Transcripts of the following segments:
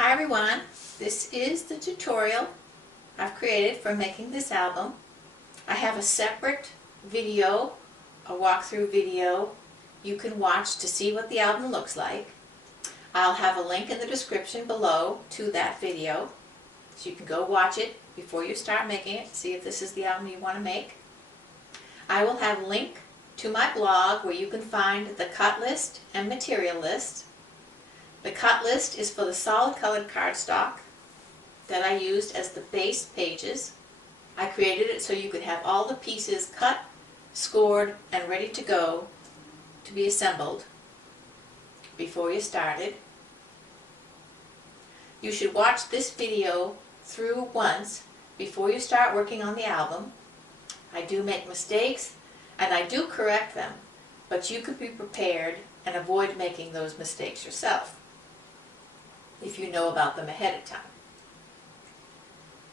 Hi everyone, this is the tutorial I've created for making this album. I have a separate video, a walkthrough video you can watch to see what the album looks like. I'll have a link in the description below to that video, so you can go watch it before you start making it, see if this is the album you want to make. I will have a link to my blog where you can find the cut list and material list. The cut list is for the solid colored cardstock that I used as the base pages. I created it so you could have all the pieces cut, scored, and ready to go to be assembled before you started. You should watch this video through once before you start working on the album. I do make mistakes and I do correct them, but you could be prepared and avoid making those mistakes yourself if you know about them ahead of time.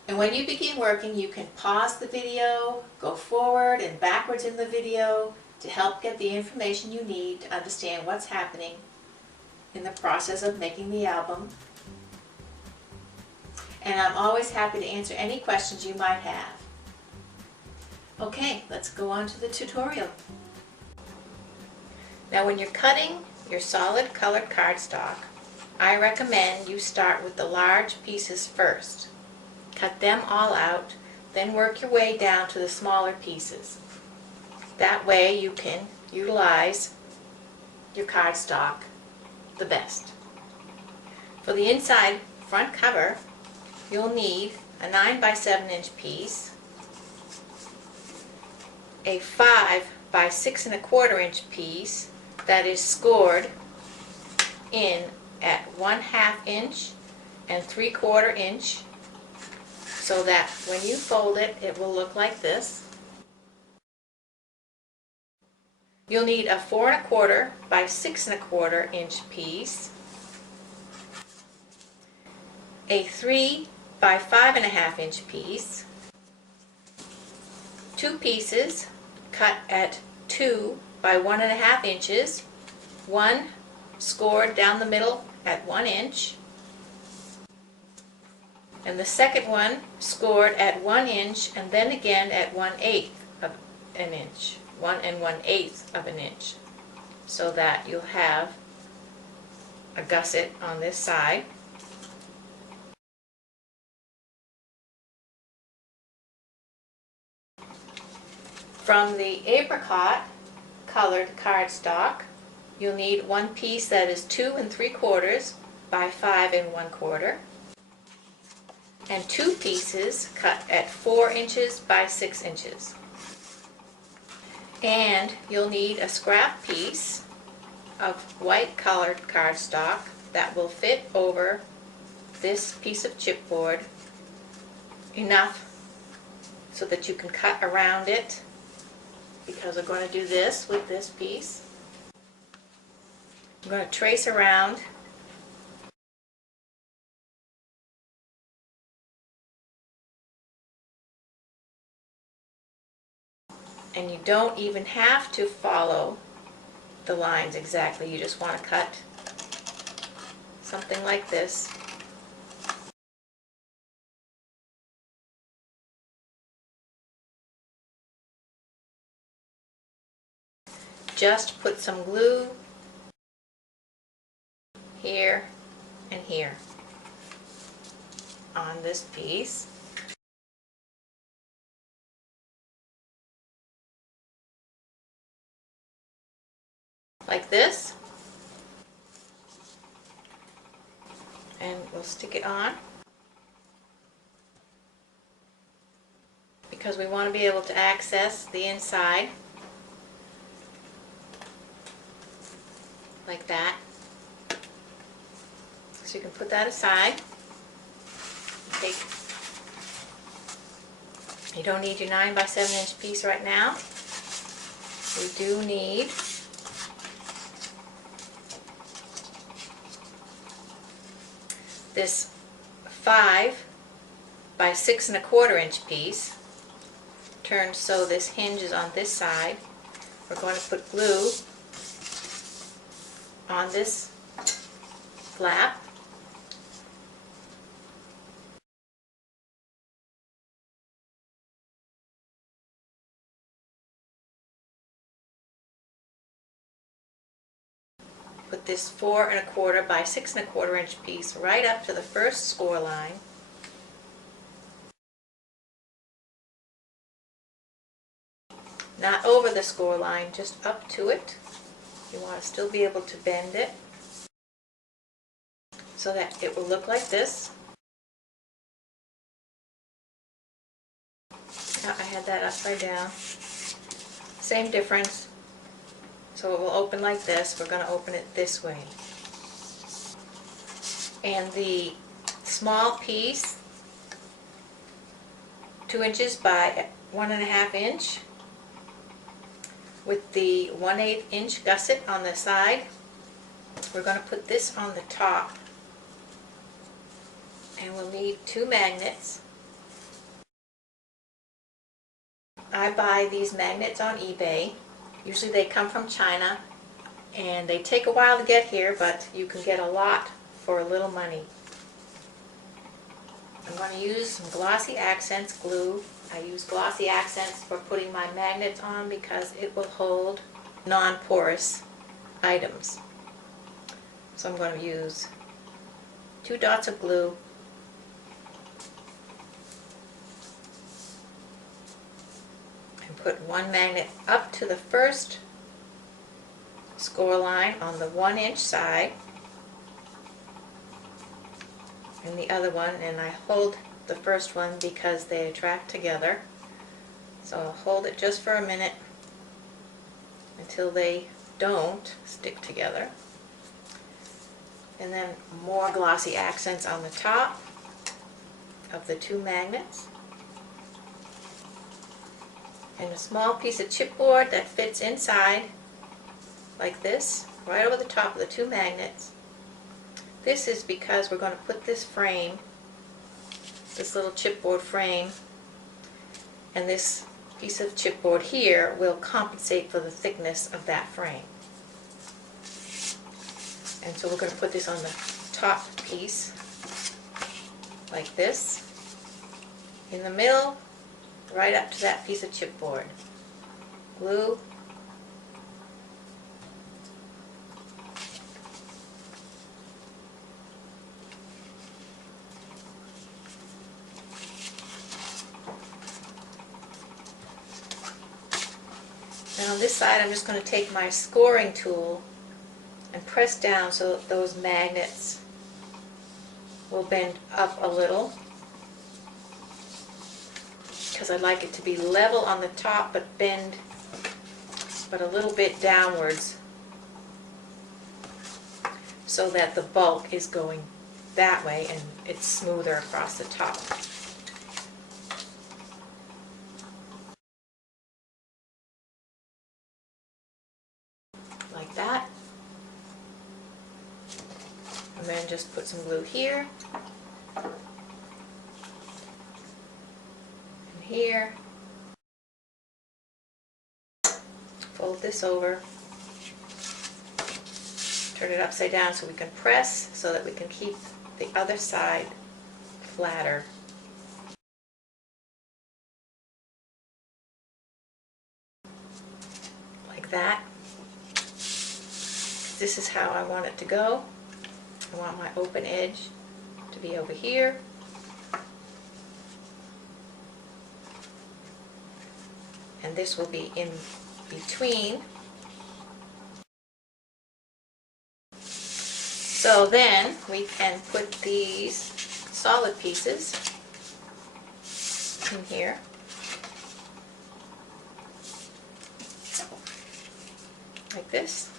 And when you begin working, you can pause the video, go forward and backwards in the video to help get the information you need to understand what's happening in the process of making the album. And I'm always happy to answer any questions you might have. Okay, let's go on to the tutorial. Now when you're cutting your solid colored cardstock, I recommend you start with the large pieces first. Cut them all out, then work your way down to the smaller pieces. That way you can utilize your cardstock the best. For the inside front cover, you'll need a 9 by 7 inch piece, a 5 by 6 1/4 inch piece that is scored in at 1/2 inch and 3/4 inch, so that when you fold it, it will look like this. You'll need a 4 1/4 by 6 1/4 inch piece, a 3 by 5 1/2 inch piece, two pieces cut at 2 by 1 1/2 inches, one scored down the middle at 1 inch, and the second one scored at 1 inch and then again at 1/8 of an inch, 1 1/8 of an inch, so that you'll have a gusset on this side. From the apricot colored cardstock, you'll need one piece that is 2 3/4 by 5 1/4, and two pieces cut at 4 inches by 6 inches. And you'll need a scrap piece of white colored cardstock that will fit over this piece of chipboard enough so that you can cut around it, because I'm going to do this with this piece. I'm going to trace around and you don't even have to follow the lines exactly. You just want to cut something like this. Just put some glue here and here on this piece. Like this. And we'll stick it on, because we want to be able to access the inside like that. So you can put that aside. You don't need your 9 by 7 inch piece right now. We do need this 5 by 6 1/4 inch piece, turned so this hinge is on this side. We're going to put glue on this flap put this 4 1/4 by 6 1/4 inch piece right up to the first score line. Not over the score line, just up to it. You want to still be able to bend it so that it will look like this. Now I had that upside down. Same difference. So it will open like this. We're going to open it this way. And the small piece, 2 inches by 1 1/2 inch, with the 1/8 inch gusset on the side, we're going to put this on the top. And we'll need 2 magnets. I buy these magnets on eBay. Usually they come from China, and they take a while to get here, but you can get a lot for a little money. I'm going to use some glossy accents glue. I use glossy accents for putting my magnets on because it will hold non-porous items. So I'm going to use 2 dots of glue, and put 1 magnet up to the first score line on the 1 inch side, and the other one, and I hold the first one because they attract together. So I'll hold it just for a minute until they don't stick together. And then more glossy accents on the top of the 2 magnets. And a small piece of chipboard that fits inside like this, right over the top of the 2 magnets. This is because we're going to put this frame, this little chipboard frame, and this piece of chipboard here will compensate for the thickness of that frame. And so we're going to put this on the top piece like this, in the middle, right up to that piece of chipboard. Glue. Now on this side I'm just going to take my scoring tool and press down so that those magnets will bend up a little, because I'd like it to be level on the top but bend but a little bit downwards so that the bulk is going that way and it's smoother across the top. Like that. And then just put some glue here and here. Fold this over. Turn it upside down so we can press so that we can keep the other side flatter. Like that. This is how I want it to go. I want my open edge to be over here. And this will be in between. So then we can put these solid pieces in here. Like this.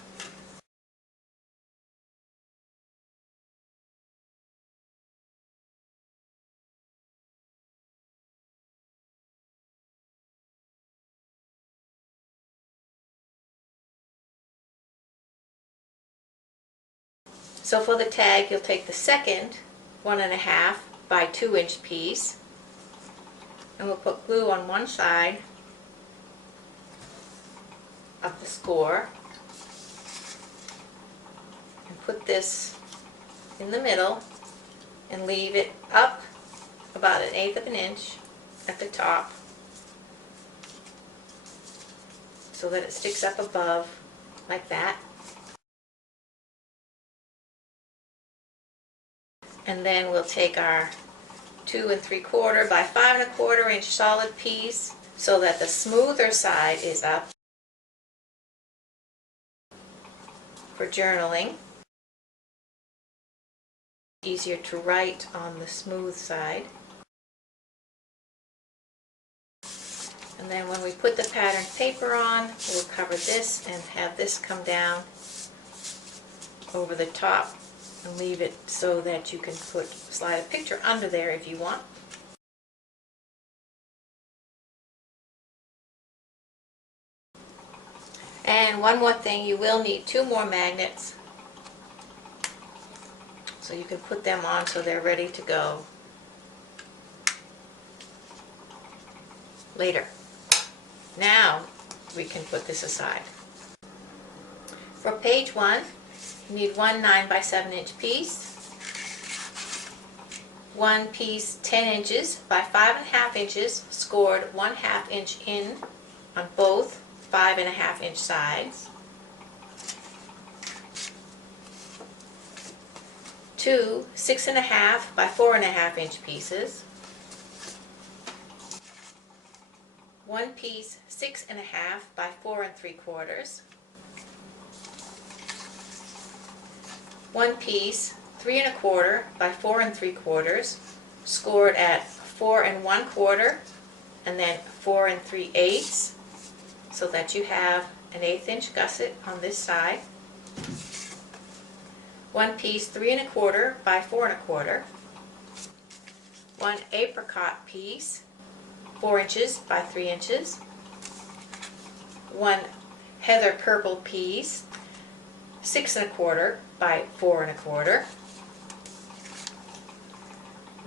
So for the tag, you'll take the second 1 1/2 by 2 inch piece, and we'll put glue on one side of the score, and put this in the middle, and leave it up about 1/8 of an inch at the top, so that it sticks up above like that. And then we'll take our 2 3/4 by 5 1/4 inch solid piece so that the smoother side is up for journaling. Easier to write on the smooth side. And then when we put the patterned paper on, we'll cover this and have this come down over the top and leave it so that you can slide a picture under there if you want. And one more thing, you will need 2 more magnets so you can put them on so they're ready to go later. Now we can put this aside. For page 1, you need 1 9 by 7 inch piece, 1 piece 10 inches by 5 1/2 inches, scored 1/2 inch in on both 5 1/2 inch sides, 2 6 1/2 by 4 1/2 inch pieces, 1 piece 6 1/2 by 4 3/4, 1 piece 3 1/4 by 4 3/4, scored at 4 1/4 and then 4 3/8, so that you have an 1/8 inch gusset on this side. 1 piece 3 1/4 by 4 1/4, 1 apricot piece 4 inches by 3 inches, 1 heather purple piece 6 1/4 by 4 1/4,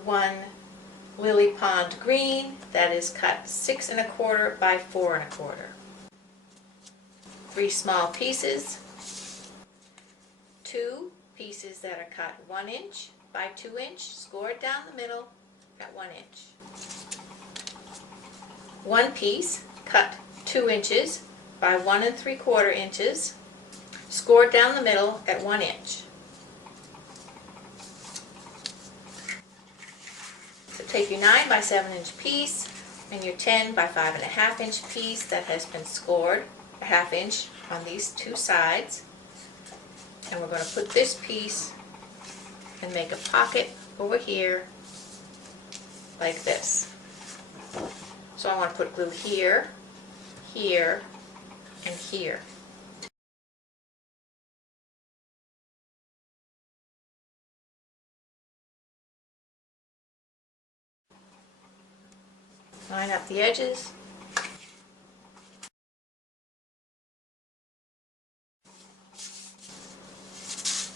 1 lily pond green that is cut 6 1/4 by 4 1/4, 3 small pieces, 2 pieces that are cut 1 inch by 2 inch, scored down the middle at 1 inch, 1 piece cut 2 inches by 1 3/4 inches, scored down the middle at 1 inch. So take your 9 by 7 inch piece and your 10 by 5 1/2 inch piece that has been scored a 1/2 inch on these 2 sides, and we're going to put this piece and make a pocket over here like this. So I want to put glue here, here, and here. Line up the edges.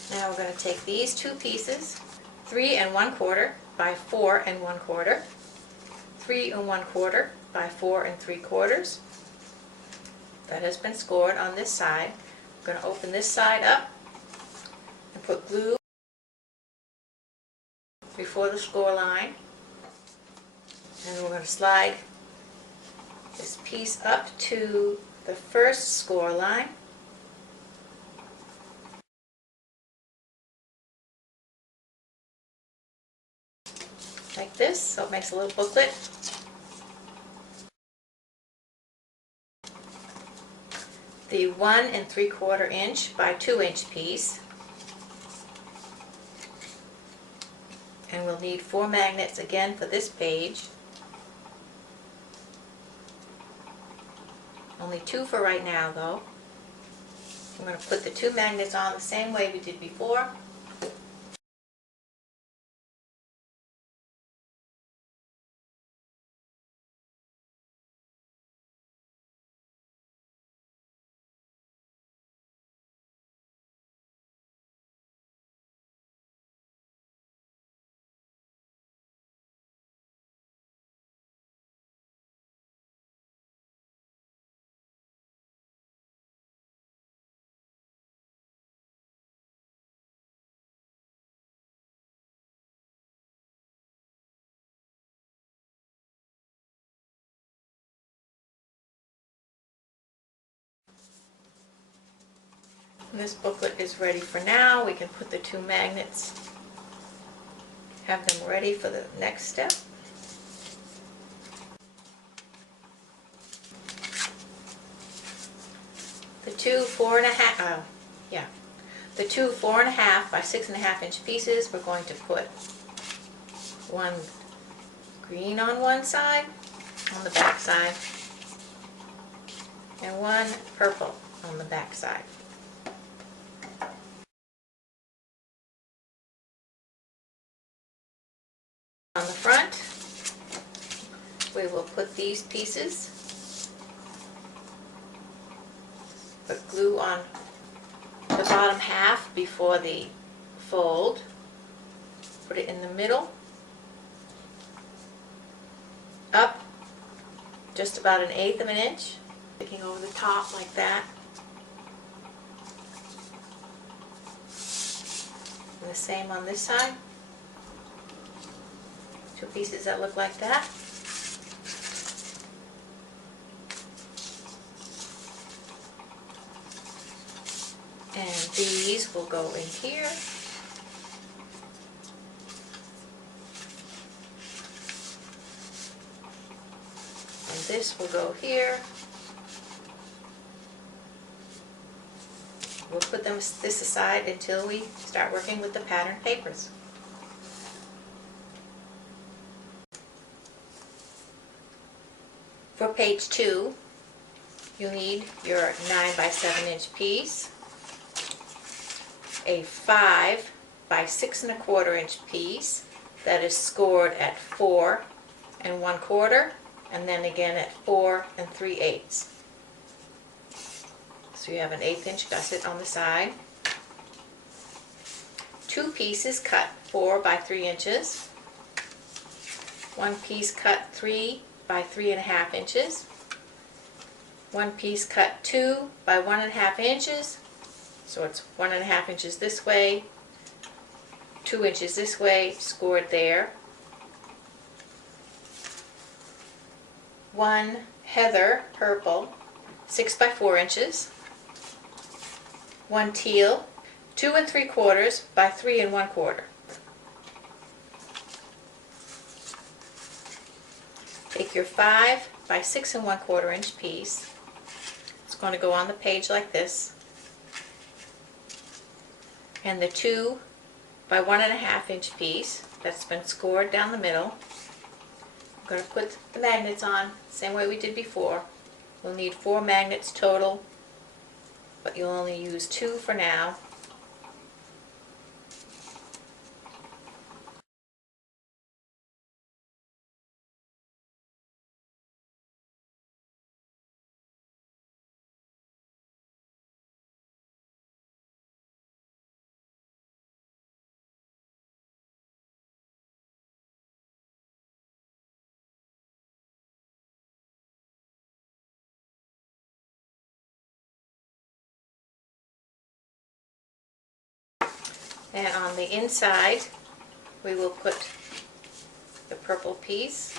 Now we're going to take these 2 pieces, 3 1/4 by 4 1/4, 3 1/4 by 4 3/4. That has been scored on this side. I'm going to open this side up and put glue before the score line. And we're going to slide this piece up to the first score line. Like this, so it makes a little booklet. The 1 3/4 inch by 2 inch piece, and we'll need 4 magnets again for this page. Only 2 for right now though. I'm going to put the 2 magnets on the same way we did before. This booklet is ready for now. We can put the 2 magnets have them ready for the next step. The two 4.5 by 6.5 inch pieces, we're going to put one green on one side, on the back side, and one purple on the back side. On the front, we will put these pieces, put glue on the bottom half before the fold, put it in the middle, up just about 1/8 of an inch, sticking over the top like that, and the same on this side. Two pieces that look like that. And these will go in here. And this will go here. We'll put this aside until we start working with the pattern papers. For page 2, you need your 9 by 7 inch piece, a 5 by 6 1/4 inch piece that is scored at 4 1/4, and then again at 4 3/8. So you have an 1/8 inch gusset on the side. Two pieces cut 4 by 3 inches. One piece cut 3 by 3.5 inches. One piece cut 2 by 1.5 inches. So it's 1.5 inches this way, 2 inches this way, scored there. One heather purple, 6 by 4 inches. One teal, 2 3/4 by 3 1/4. Take your 5 by 6 1/4 inch piece. It's going to go on the page like this. And the 2 by 1.5 inch piece that's been scored down the middle. I'm going to put the magnets on, same way we did before. We'll need 4 magnets total, but you'll only use 2 for now. And on the inside, we will put the purple piece.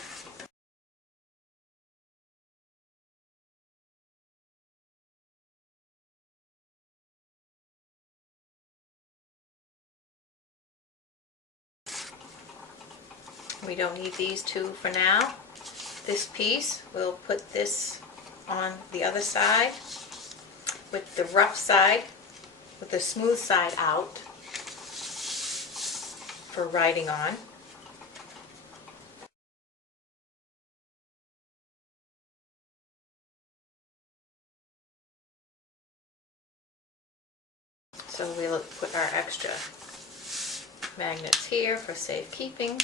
We don't need these two for now. This piece, we'll put this on the other side with the rough side, with the smooth side out for writing on. So we'll put our extra magnets here for safekeeping.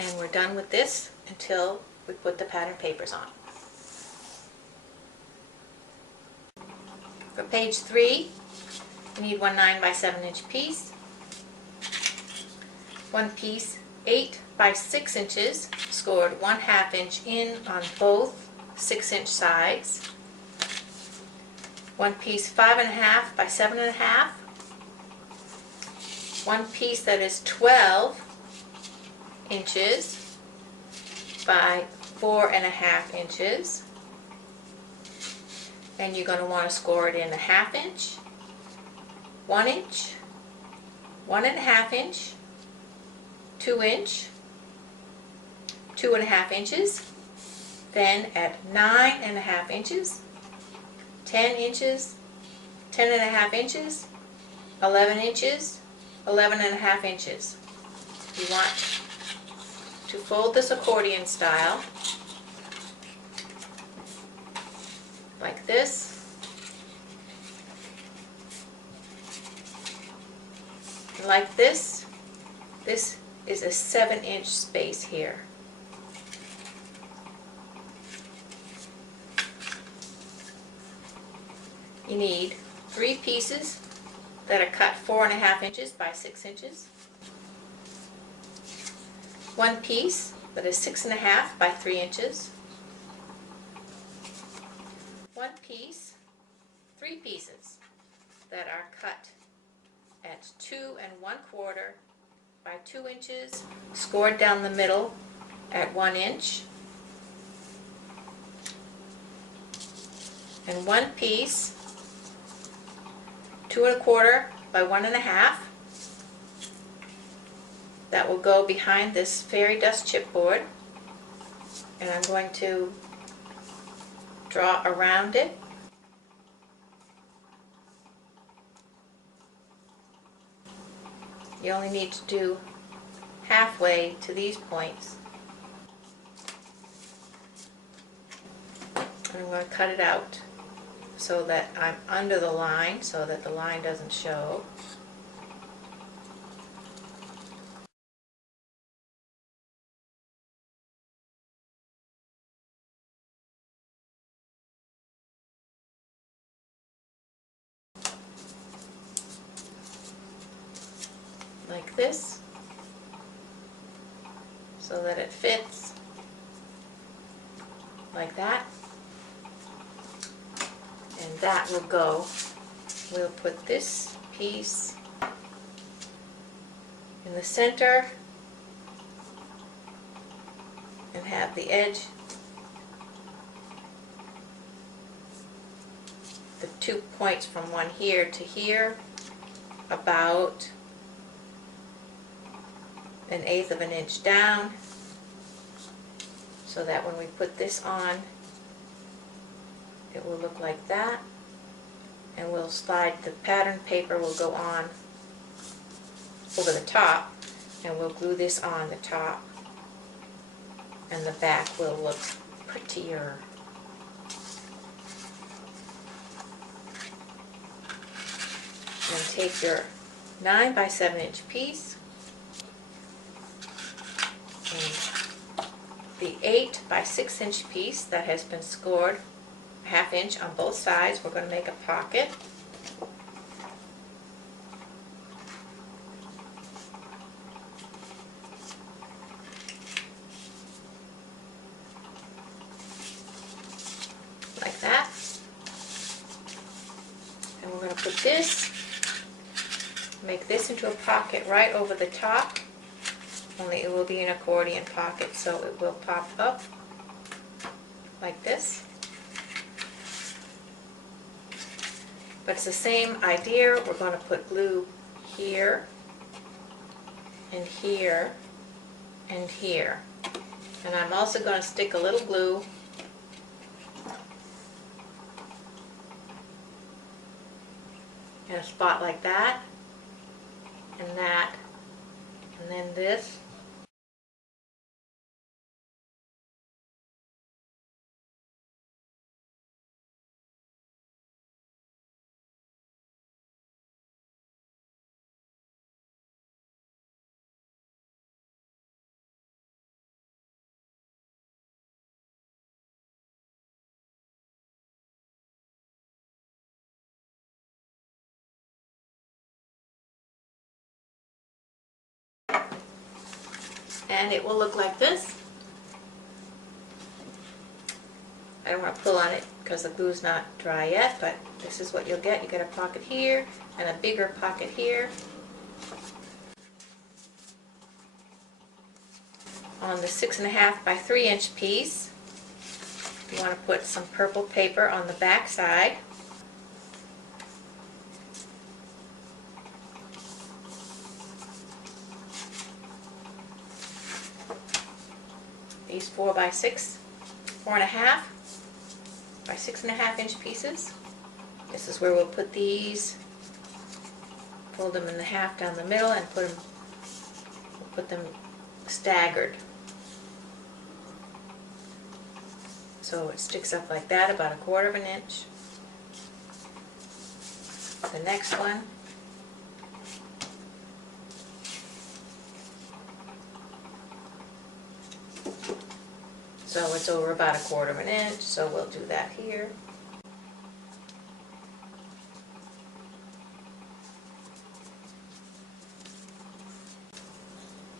And we're done with this until we put the pattern papers on. For page 3, you need one 9 by 7 inch piece, one piece 8 by 6 inches, scored 1/2 inch in on both 6 inch sides, one piece 5.5 by 7.5, one piece that is 12 inches by 4.5 inches, and you're going to want to score it in 1/2 inch, 1 inch, 1.5 inch, 2 inch, 2.5 inches, then at 9.5 inches, 10 inches, 10.5 inches, 11 inches, 11.5 inches. You want to fold this accordion style like this, and like this. This is a 7-inch space here. You need 3 pieces that are cut 4.5 inches by 6 inches. 1 piece that is 6.5 by 3 inches. 1 piece, 3 pieces that are cut at 2 1/4 by 2 inches, scored down the middle at 1 inch. And 1 piece, 2 1/4 by 1 1/2. That will go behind this fairy dust chipboard, and I'm going to draw around it. You only need to do halfway to these points. And I'm going to cut it out so that I'm under the line, so that the line doesn't show. Like this, so that it fits like that, and that will go. We'll put this piece in the center and have the edge, the 2 points from one here to here, about 1/8 of an inch down, so that when we put this on, it will look like that. And we'll slide, the pattern paper will go on over the top, and we'll glue this on the top, and the back will look prettier. And take your 9 by 7 inch piece, and the 8 by 6 inch piece that has been scored 1/2 inch on both sides, we're going to make a pocket. Like that. And we're going to put this, make this into a pocket right over the top, only it will be an accordion pocket, so it will pop up like this. But it's the same idea. We're going to put glue here, and here, and here. And I'm also going to stick a little glue in a spot like that, and then this. And it will look like this. I don't want to pull on it because the glue's not dry yet, but this is what you'll get. You get a pocket here and a bigger pocket here. On the 6.5 by 3 inch piece, you want to put some purple paper on the back side. these 4 by 6, 4.5 by 6.5 inch pieces. This is where we'll put these, fold them in the half down the middle and put them staggered. So it sticks up like that, about 1/4 inch. The next one. So it's over about 1/4 inch, so we'll do that here.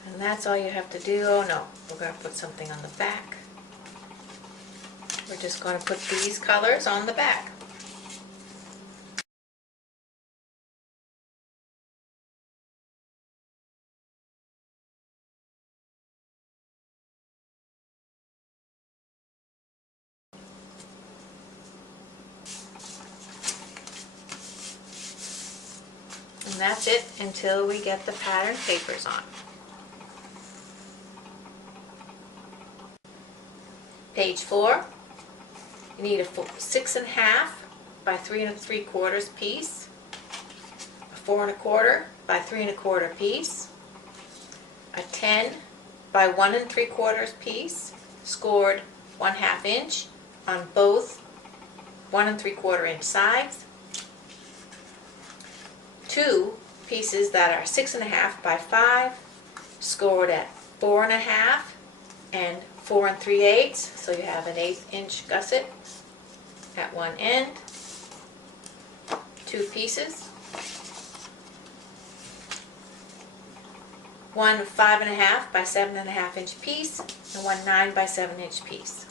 And that's all you have to do. Oh no, we're going to put something on the back. We're just going to put these colors on the back. And that's it until we get the pattern papers on. Page 4, you need a 6.5 by 3 3/4 piece, a 4 1/4 by 3 1/4 piece, a 10 by 1 3/4 piece, scored 1/2 inch on both 1 3/4 inch sides, 2 pieces that are 6.5 by 5, scored at 4.5 and 4 3/8, so you have an 1/8 inch gusset at one end, 2 pieces, one 5.5 by 7.5 inch piece, and one 9 by 7 inch piece.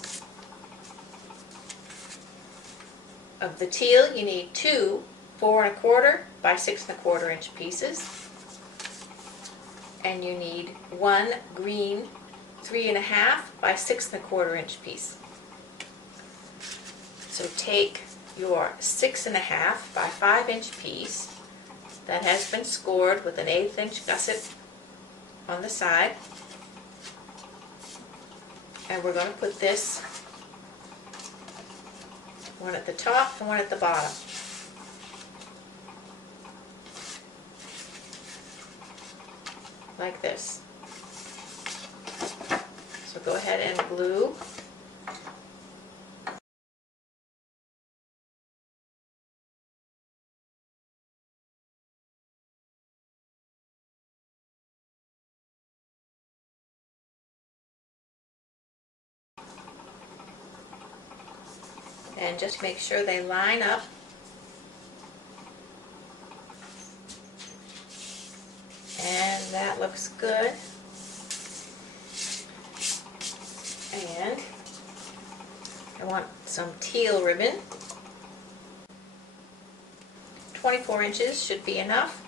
Of the teal, you need 2 4 1/4 by 6 1/4 inch pieces, and you need 1 green 3.5 by 6 1/4 inch piece. So take your 6.5 by 5 inch piece that has been scored with an 1/8 inch gusset on the side, and we're going to put this one at the top and one at the bottom. Like this. So go ahead and glue. And just make sure they line up. And that looks good. And I want some teal ribbon. 24 inches should be enough.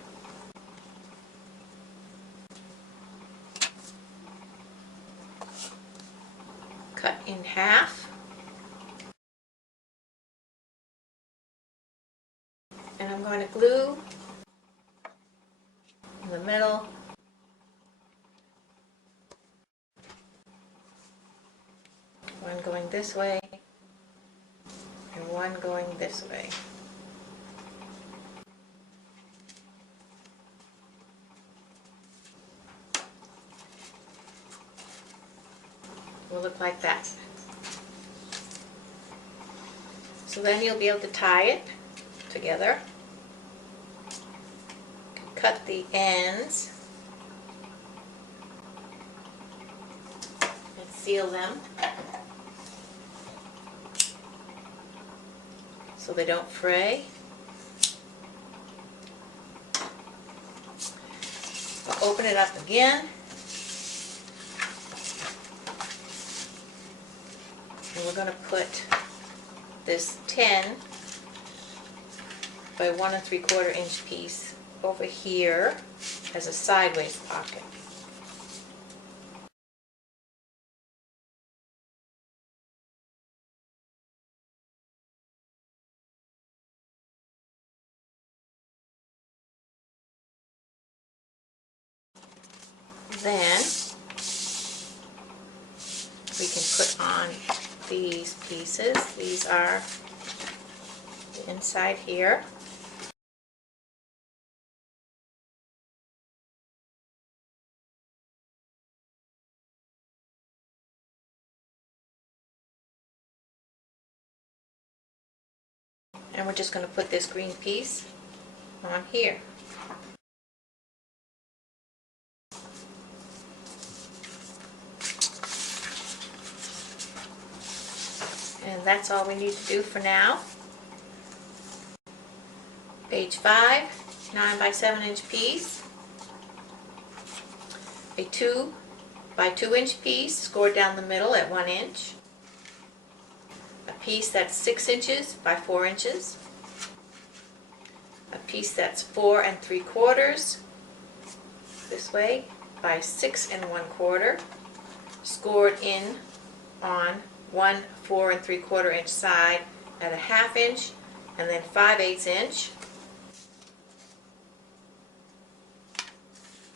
Cut in half. And I'm going to glue in the middle. One going this way and one going this way. Will look like that. So then you'll be able to tie it together. Cut the ends and seal them so they don't fray. I'll open it up again. And we're going to put this 10 by 1 3/4 inch piece over here as a sideways pocket. Then we can on these pieces. These are the inside here. And we're just going to put this green piece on here. And that's all we need to do for now. Page 5, 9 by 7 inch piece. A 2 by 2 inch piece scored down the middle at 1 inch. A piece that's 6 inches by 4 inches. A piece that's 4 3/4 this way by 6 1/4, scored in on one 4 3/4 inch side at a 1/2 inch and then 5/8 inch.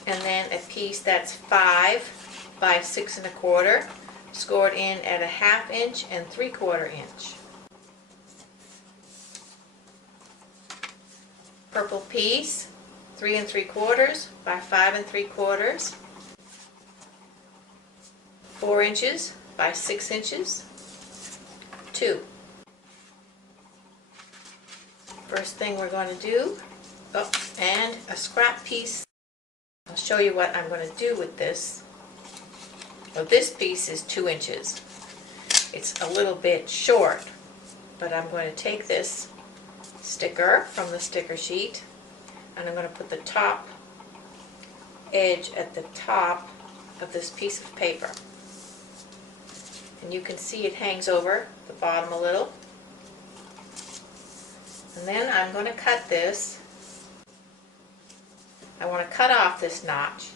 And then a piece that's 5 by 6 1/4, scored in at a 1/2 inch and 3/4 inch. Purple piece, 3 3/4 by 5 3/4, 4 inches by 6 inches, 2. First thing we're going to do, and a scrap piece. I'll show you what I'm going to do with this. Well, this piece is 2 inches. It's a little bit short, but I'm going to take this sticker from the sticker sheet and I'm going to put the top edge at the top of this piece of paper. And you can see it hangs over the bottom a little. And then I'm going to cut this. I want to cut off this notch.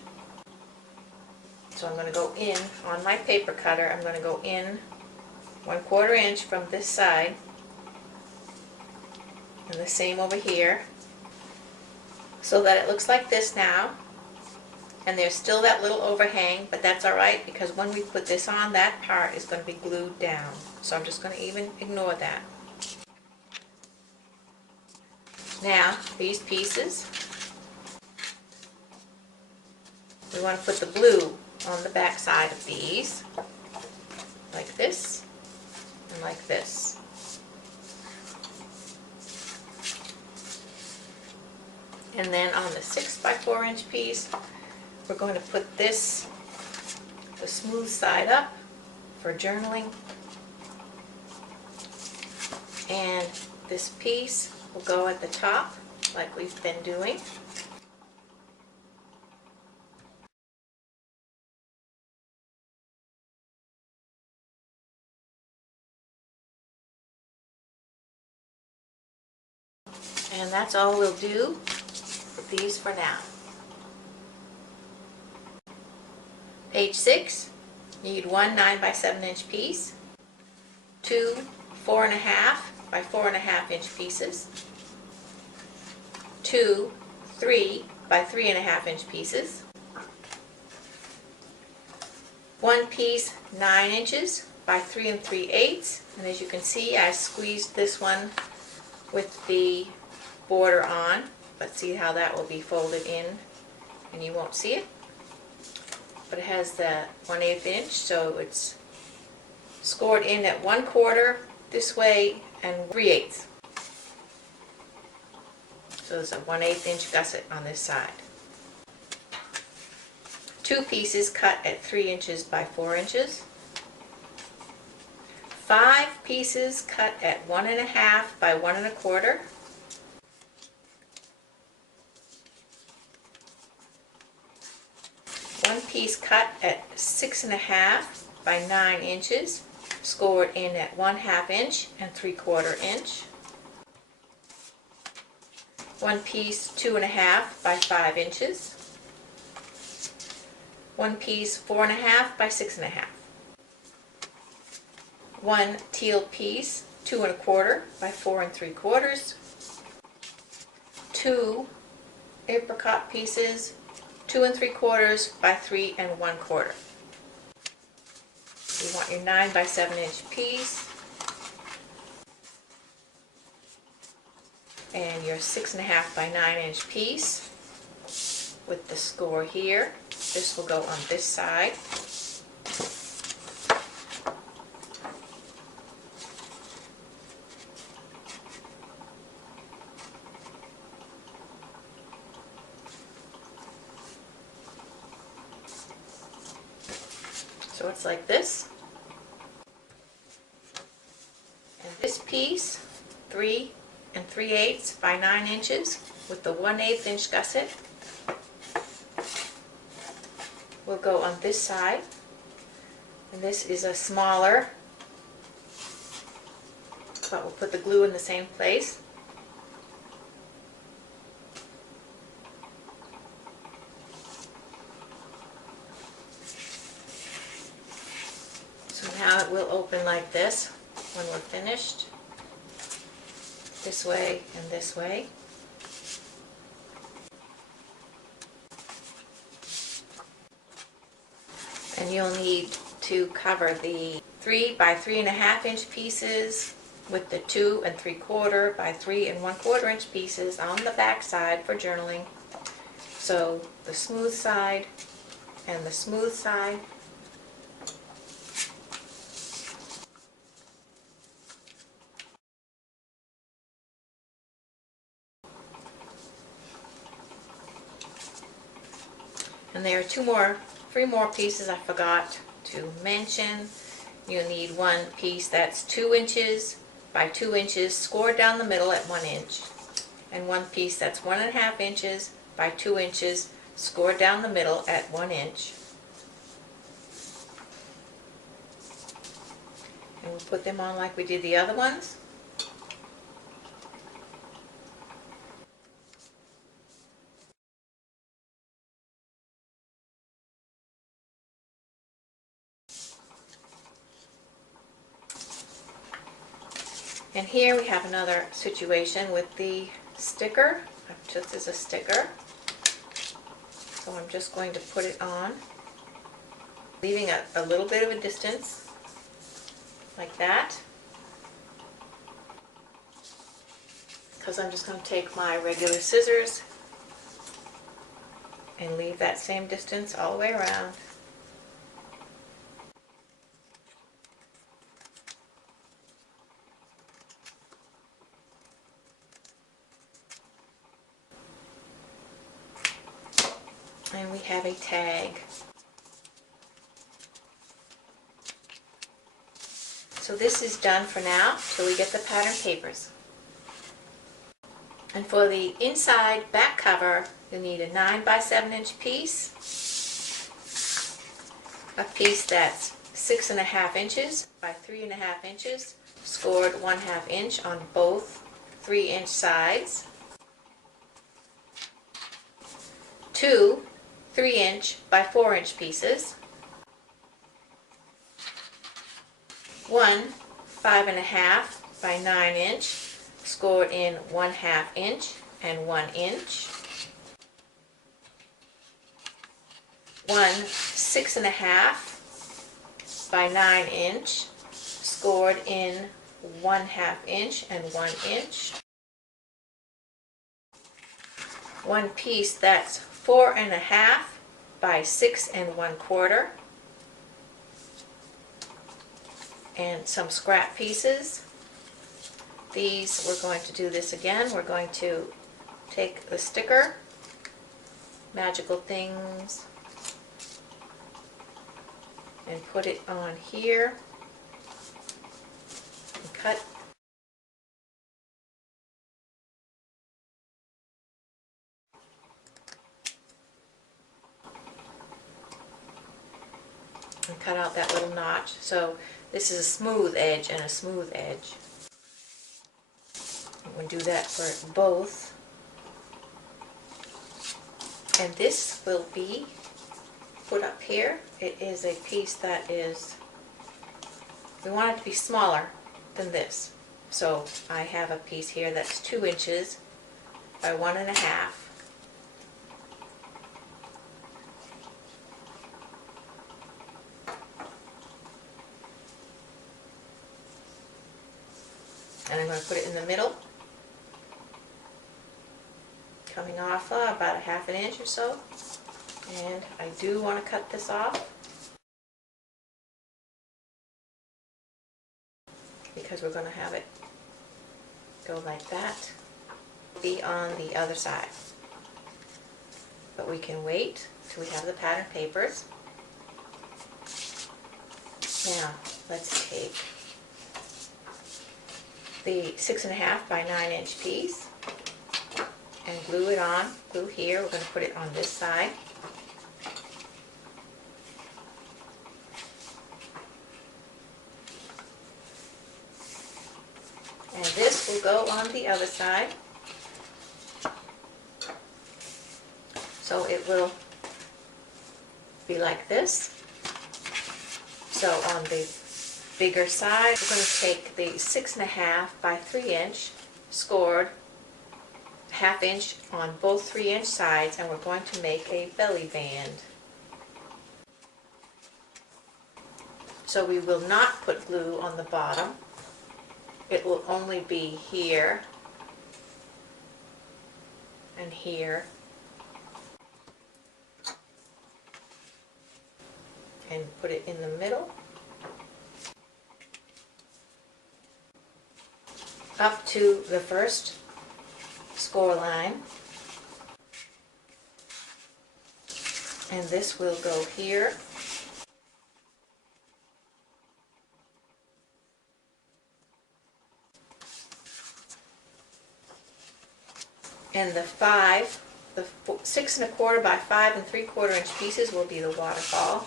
So I'm going to go in on my paper cutter. I'm going to go in 1/4 inch from this side. And the same over here. So that it looks like this now. And there's still that little overhang, but that's alright because when we put this on, that part is going to be glued down. So I'm just going to even ignore that. Now, these pieces, we want to put the blue on the back side of these, like this, and like this. And then on the 6 by 4 inch piece, we're going to put this, the smooth side up for journaling. And this piece will go at the top, like we've been doing. And that's all we'll do with these for now. Page 6, need one 9 by 7 inch piece, two 4 1/2 by 4 1/2 inch pieces, two 3 by 3 1/2 inch pieces, one piece 9 inches by 3 3/8, and as you can see I squeezed this one with the border on, but see how that will be folded in and you won't see it. But it has the 1/8 inch, so it's scored in at 1/4 this way and 3/8. So there's a 1/8 inch gusset on this side. Two pieces cut at 3 inches by 4 inches. 5 pieces cut at 1 1/2 by 1 1/4. One piece cut at 6 1/2 by 9 inches, scored in at 1/2 inch and 3/4 inch. One piece 2 1/2 by 5 inches. One piece 4 1/2 by 6 1/2. One teal piece 2 1/4 by 4 3/4. Two apricot pieces 2 3/4 by 3 1/4. You want your 9 by 7 inch piece and your 6.5 by 9 inch piece with the score here. This will go on this side. So it's like this. And this piece, 3 3/8 by 9 inches with the 1/8 inch gusset, will go on this side. And this is a smaller, but we'll put the glue in the same place. So now it will open like this when we're finished. This way and this way. And you'll need to cover the 3 by 3.5 inch pieces with the 2 3/4 by 3 1/4 inch pieces on the back side for journaling. So the smooth side and the smooth side. And there are 3 more pieces I forgot to mention. You'll need one piece that's 2 inches by 2 inches scored down the middle at 1 inch. And one piece that's 1.5 inches by 2 inches scored down the middle at 1 inch. And we'll put them on like we did the other ones. And here we have another situation with the sticker. This is a sticker. So I'm just going to put it on, leaving a little bit of a distance, like that. Because I'm just going to take my regular scissors and leave that same distance all the way around. And we have a tag. So this is done for now till we get the pattern papers. And for the inside back cover, you'll need a 9 by 7 inch piece, a piece that's 6.5 inches by 3.5 inches, scored 1/2 inch on both 3 inch sides, 2 3 inch by 4 inch pieces, 1 5.5 by 9 inch, scored in 1/2 inch and 1 inch, 1 6.5 by 9 inch, scored in 1/2 inch and 1 inch, one piece that's 4.5 by 6 1/4, and some scrap pieces. These, we're going to do this again. We're going to take the sticker, Magical Things, and put it on here and cut. And cut out that little notch. So this is a smooth edge and a smooth edge. We'll do that for both. And this will be put up here. It is a piece that is, we want it to be smaller than this. So I have a piece here that's 2 inches by 1.5. And I'm going to put it in the middle, coming off about a ½ inch or so. And I do want to cut this off because we're going to have it go like that. Be on the other side. But we can wait till we have the pattern papers. Now, let's take the 6½ by 9 inch piece and glue it on. Glue here. We're going to put it on this side. And this will go on the other side. So it will be like this. So on the bigger side, we're going to take the 6½ by 3 inch, scored ½ inch on both 3 inch sides, and we're going to make a belly band. So we will not put glue on the bottom. It will only be here and here. And put it in the middle, up to the first score line, and this will go here, and the 6¼ by 5 3/4 inch pieces will be the waterfall.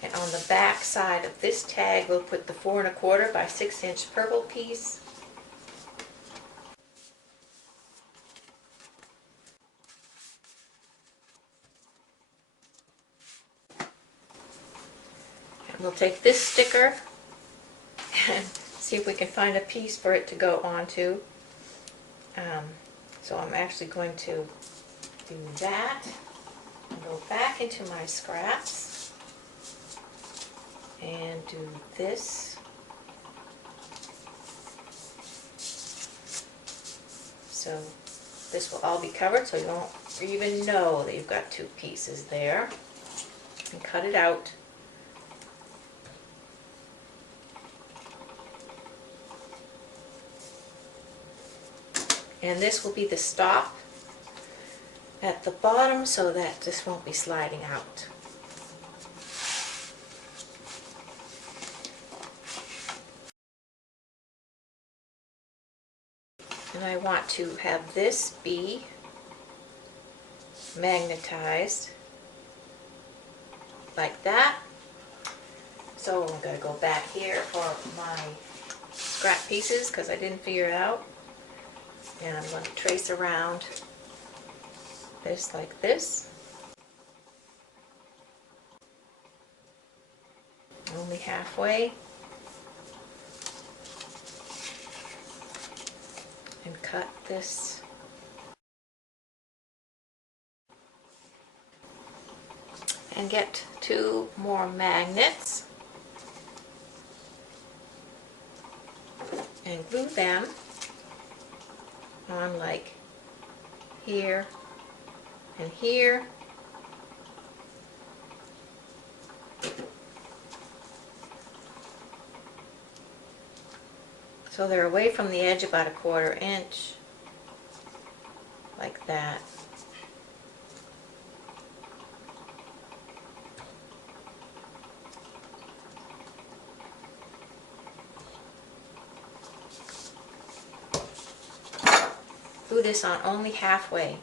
And on the back side of this tag, we'll put the 4¼ by 6 inch purple piece. And we'll take this sticker and see if we can find a piece for it to go onto. So I'm actually going to do that and go back into my scraps. And do this. So this will all be covered, so you won't even know that you've got 2 pieces there. And cut it out. And this will be the stop at the bottom so that this won't be sliding out. And I want to have this be magnetized like that. So I'm going to go back here for my scrap pieces because I didn't figure it out. And I'm going to trace around this like this. Only halfway. And cut this and get 2 more magnets and glue them on like here and here. So they're away from the edge about a 1/4 inch, like that. Glue this on only halfway.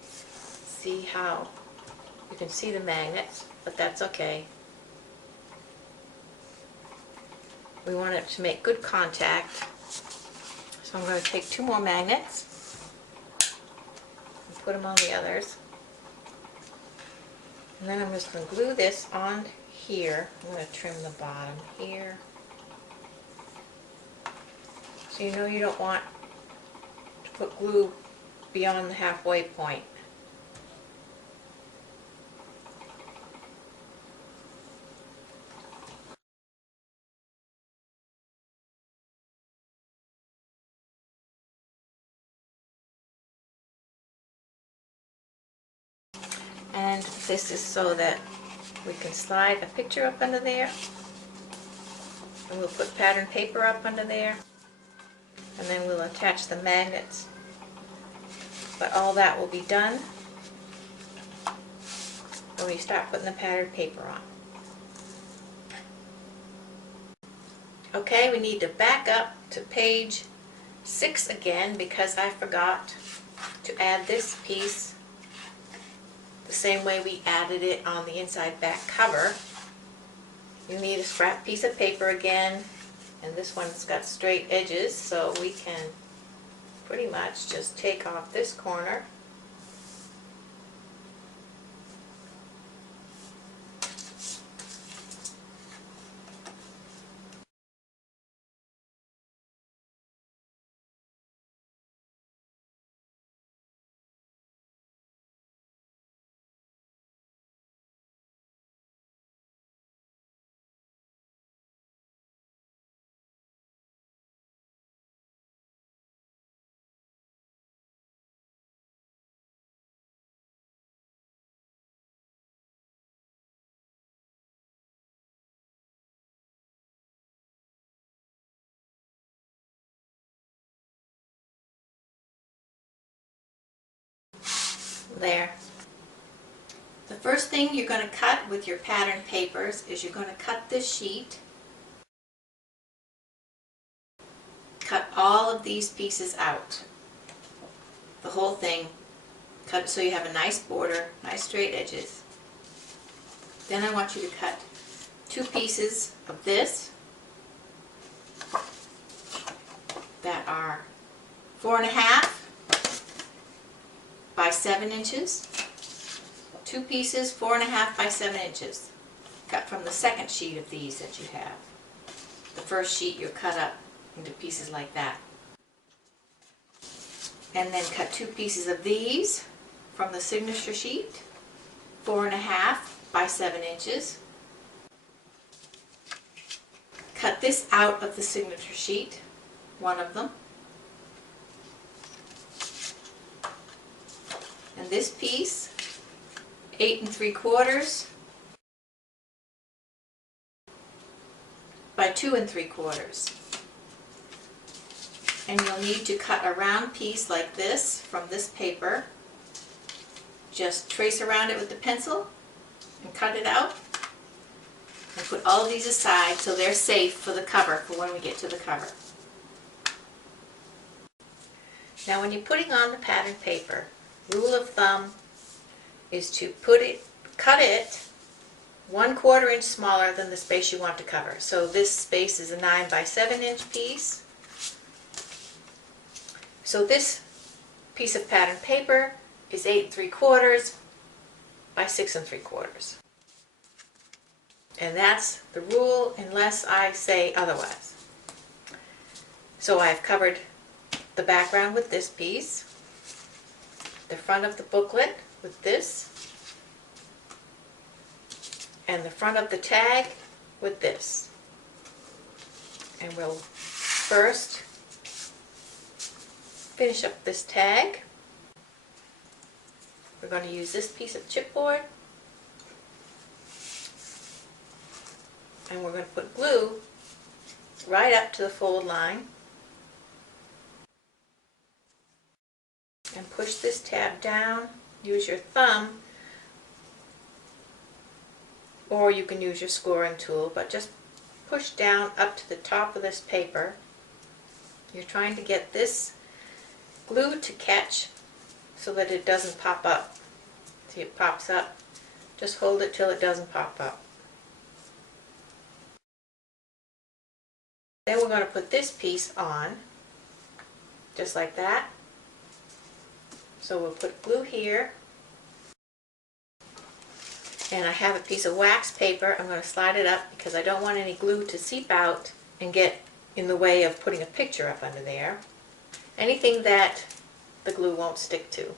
See how you can see the magnets, but that's okay. We want it to make good contact. So I'm going to take 2 more magnets and put them on the others. And then I'm just going to glue this on here. I'm going to trim the bottom here. So you know you don't want to put glue beyond the halfway point. And this is so that we can slide a picture up under there. And we'll put pattern paper up under there. And then we'll attach the magnets. But all that will be done when we start putting the pattern paper on. Okay, we need to back up to page 6 again because I forgot to add this piece the same way we added it on the inside back cover. You need a scrap piece of paper again, and this one's got straight edges, so we can pretty much just take off this corner. There. The first thing you're going to cut with your pattern papers is you're going to cut this sheet. Cut all of these pieces out. The whole thing. Cut it so you have a nice border, nice straight edges. Then I want you to cut 2 pieces of this that are 4.5 by 7 inches. 2 pieces 4.5 by 7 inches. Cut from the second sheet of these that you have. The first sheet you cut up into pieces like that. And then cut 2 pieces of these from the signature sheet. 4.5 by 7 inches. Cut this out of the signature sheet, one of them. And this piece, 8 3/4 by 2 3/4. And you'll need to cut a round piece like this from this paper. Just trace around it with the pencil and cut it out. And put all of these aside so they're safe for the cover, for when we get to the cover. Now when you're putting on the pattern paper, rule of thumb is to cut it 1/4 inch smaller than the space you want to cover. So this space is a 9 by 7 inch piece. So this piece of pattern paper is 8 3/4 by 6 3/4. And that's the rule unless I say otherwise. So I've covered the background with this piece, the front of the booklet with this, and the front of the tag with this. And we'll first finish up this tag. We're going to use this piece of chipboard, and we're going to put glue right up to the fold line and push this tab down. Use your thumb, or you can use your scoring tool, but just push down up to the top of this paper. You're trying to get this glue to catch so that it doesn't pop up. See, it pops up. Just hold it till it doesn't pop up. Then we're going to put this piece on, just like that. So we'll put glue here. And I have a piece of wax paper. I'm going to slide it up because I don't want any glue to seep out and get in the way of putting a picture up under there. Anything that the glue won't stick to.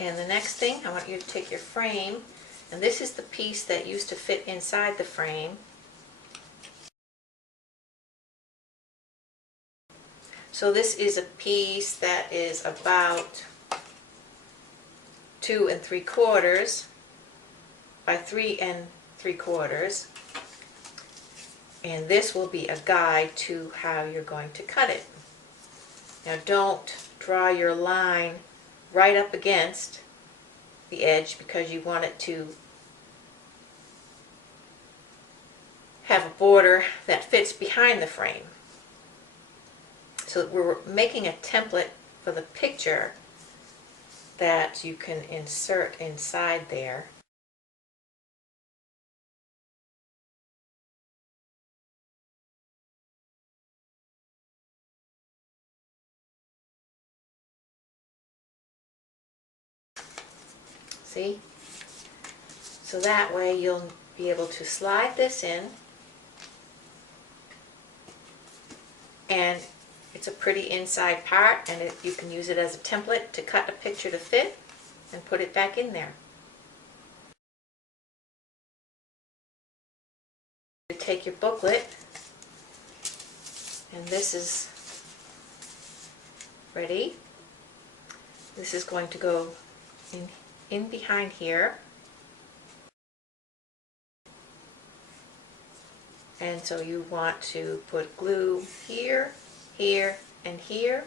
And the next thing, I want you to take your frame And this is the piece that used to fit inside the frame. So this is a piece that is about 2 3/4 by 3 3/4. And this will be a guide to how you're going to cut it. Now don't draw your line right up against the edge because you want it to have a border that fits behind the frame. So we're making a template for the picture that you can insert inside there. See? So that way you'll be able to slide this in, and it's a pretty inside part, and you can use it as a template to cut a picture to fit and put it back in there. You take your booklet, and this is ready. This is going to go in behind here. And so you want to put glue here, here, and here.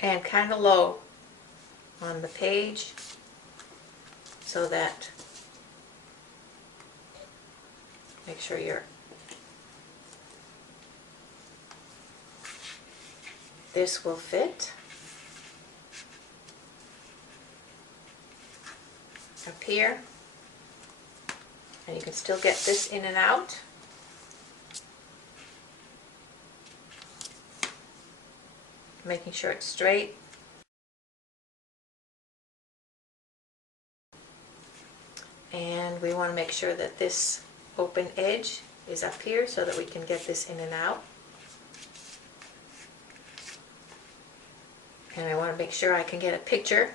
And kind of low on the page so that, make sure this will fit up here, and you can still get this in and out. Making sure it's straight. And we want to make sure that this open edge is up here so that we can get this in and out. And I want to make sure I can get a picture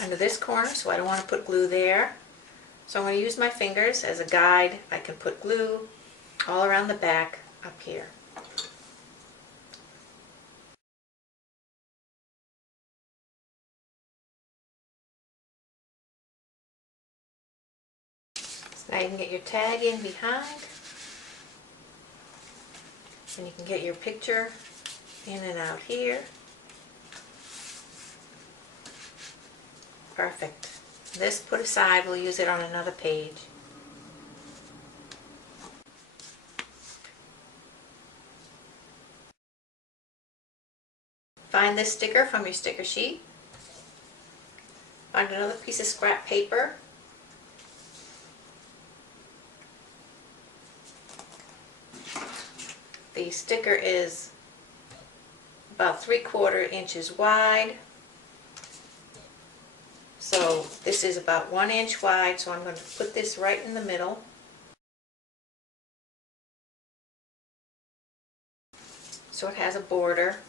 under this corner, so I don't want to put glue there. So I'm going to use my fingers as a guide. I can put glue all around the back up here. Now you can get your tag in behind, and you can get your picture in and out here. Perfect. This put aside, we'll use it on another page. Find this sticker from your sticker sheet. Find another piece of scrap paper. The sticker is about 3/4 inches wide. So this is about 1 inch wide, so I'm going to put this right in the middle. So it has a border,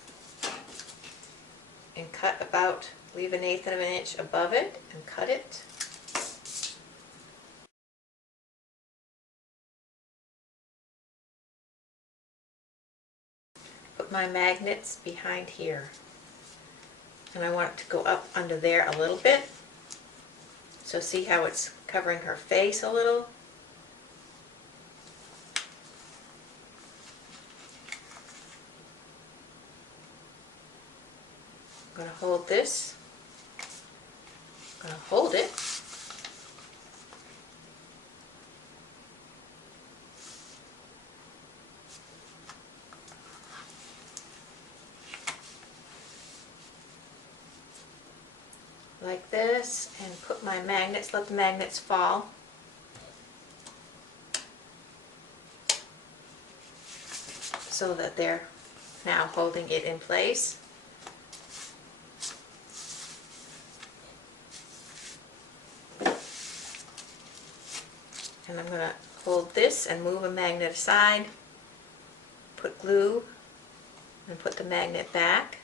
and cut about, leave 1/8 of an inch above it and cut it. Put my magnets behind here, and I want it to go up under there a little bit. So see how it's covering her face a little? I'm going to hold this. I'm going to hold it. Like this, and put my magnets, let the magnets fall. So that they're now holding it in place. And I'm going to hold this and move a magnet aside put glue and put the magnet back.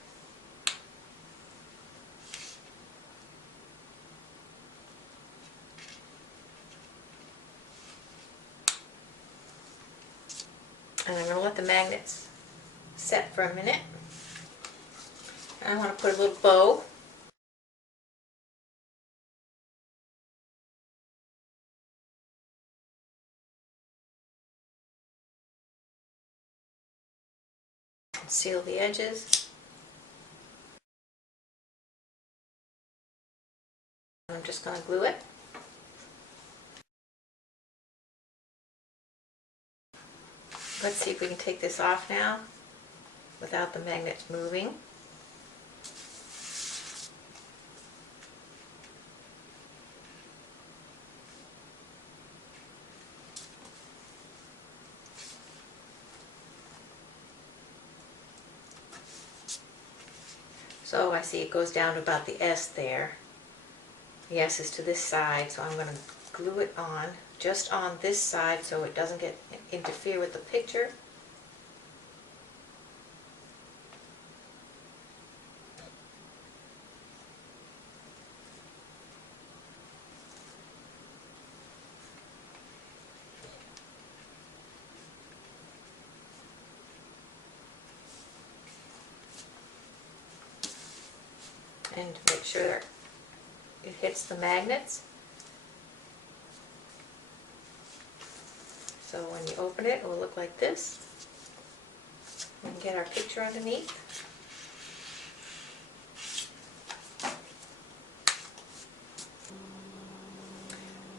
And I'm going to let the magnets set for a minute. I want to put a little bow. Seal the edges. I'm just going to glue it. Let's see if we can take this off now without the magnets moving. So I see it goes down to about the S there. The S is to this side, so I'm going to glue it on, just on this side so it doesn't interfere with the picture. And make sure it hits the magnets. So when you open it, it will look like this. We can get our picture underneath.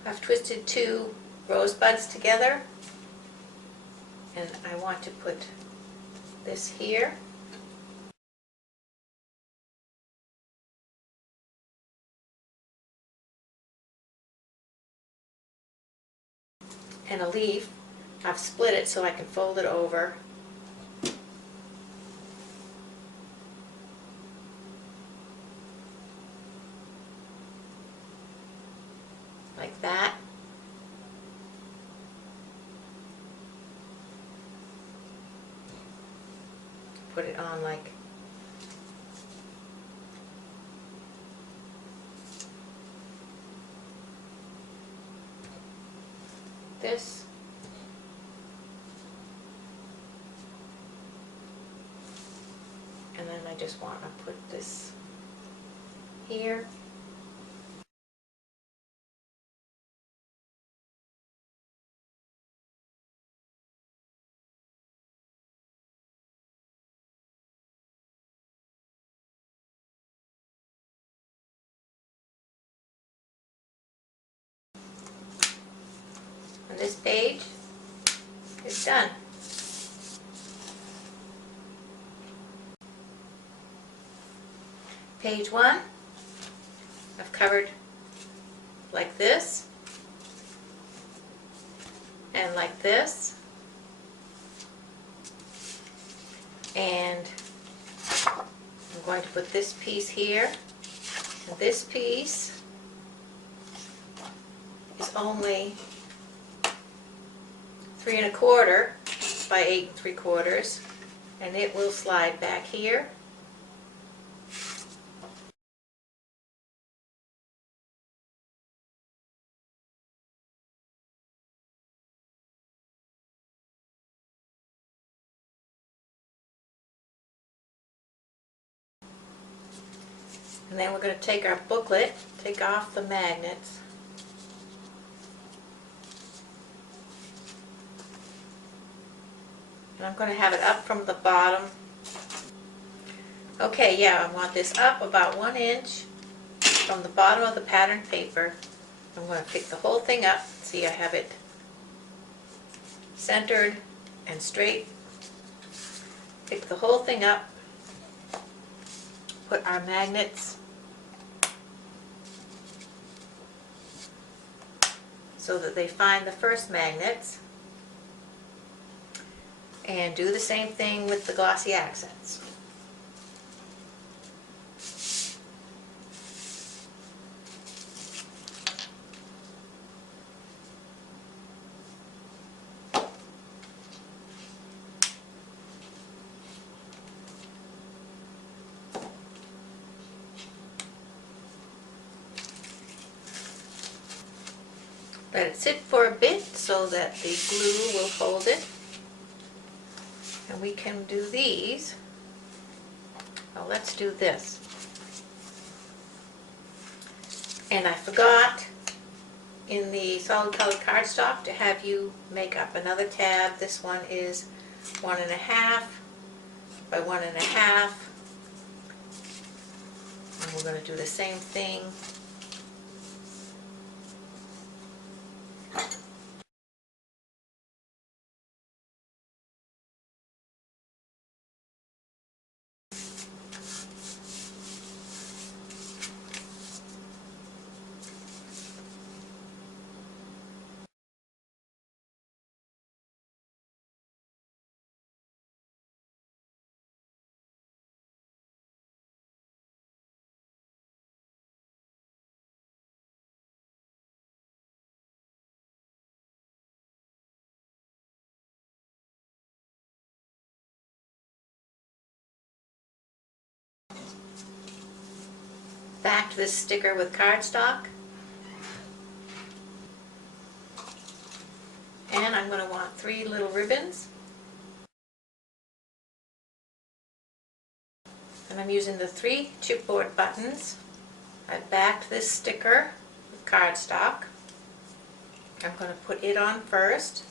I've twisted 2 rosebuds together, and I want to put this here. And a leaf. I've split it so I can fold it over. Like that. Put it on like this. And then I just want to put this here. And this page is done. Page 1, I've covered like this, and like this, and I'm going to put this piece here, and this piece is only 3 1/4 by 8 3/4, and it will slide back here. And then we're going to take our booklet, take off the magnets, and I'm going to have it up from the bottom. Okay, yeah, I want this up about 1 inch from the bottom of the pattern paper. I'm going to pick the whole thing up. See, I have it centered and straight. Pick the whole thing up. Put our magnets so that they find the first magnets, and do the same thing with the glossy accents. Let it sit for a bit so that the glue will hold it. And we can do these. Well, let's do this. And I forgot in the solid colored cardstock to have you make up another tab. This one is 1.5 by 1.5. And we're going to do the same thing. Backed this sticker with cardstock. And I'm going to want 3 little ribbons. And I'm using the 3 chipboard buttons. I backed this sticker with cardstock. I'm going to put it on first.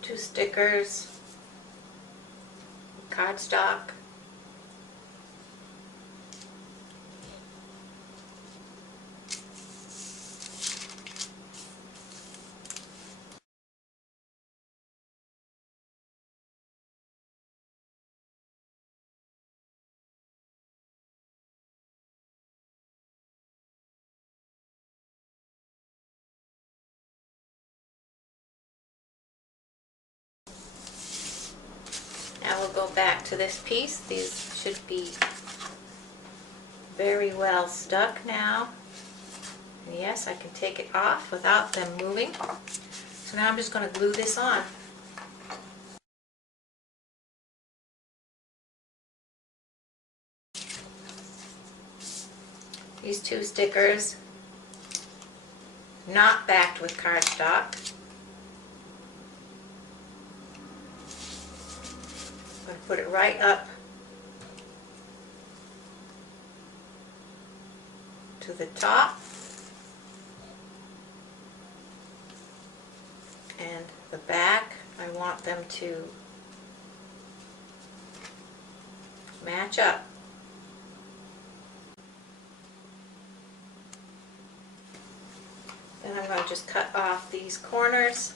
Two stickers, cardstock, now we'll go back to this piece. These should be very well stuck now. And yes, I can take it off without them moving. So now I'm just going to glue this on. These 2 stickers, not backed with cardstock. I'm going to put it right up to the top. And the back, I want them to match up. Then I'm going to just cut off these corners.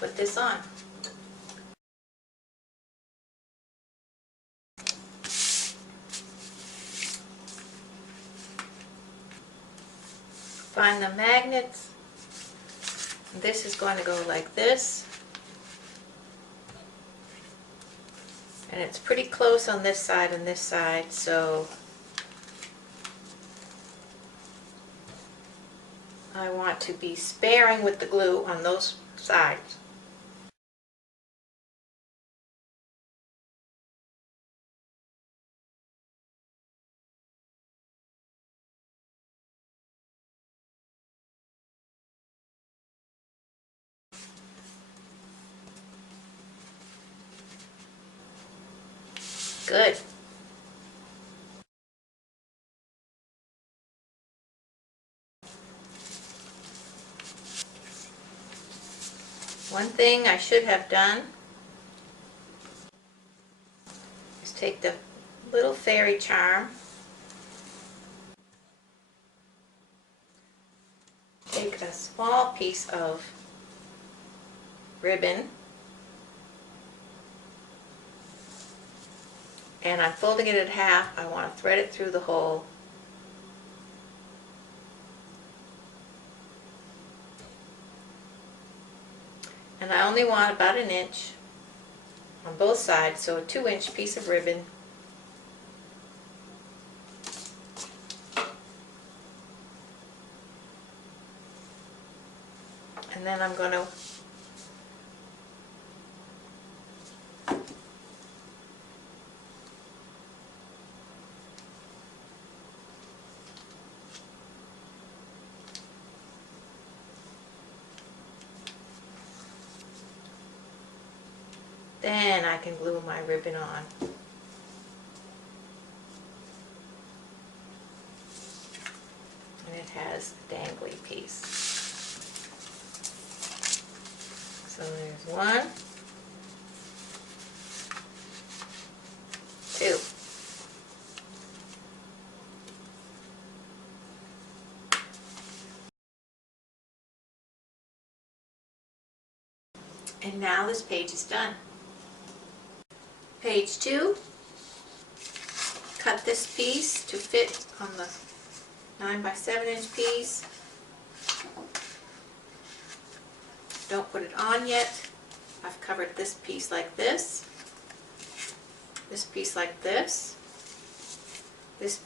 Put this on. Find the magnets. This is going to go like this. And it's pretty close on this side and this side, so I want to be sparing with the glue on those sides. Good. One thing I should have done is take the little fairy charm, take a small piece of ribbon, and I'm folding it in half. I want to thread it through the hole. And I only want about 1 inch on both sides, so a 2-inch piece of ribbon. And then I'm going to then I can glue my ribbon on. And it has a dangly piece. So there's 1, 2. And now this page is done. Page 2, cut this piece to fit on the 9 by 7 inch piece. Don't put it on yet. I've covered this piece like this piece like this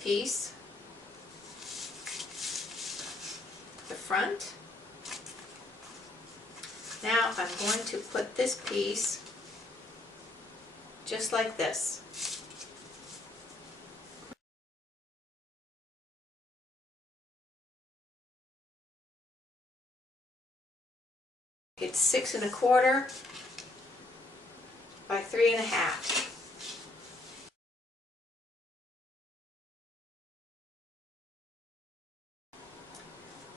piece, the front. Now I'm going to put this piece just like this. It's 6 1/4 by 3 1/2.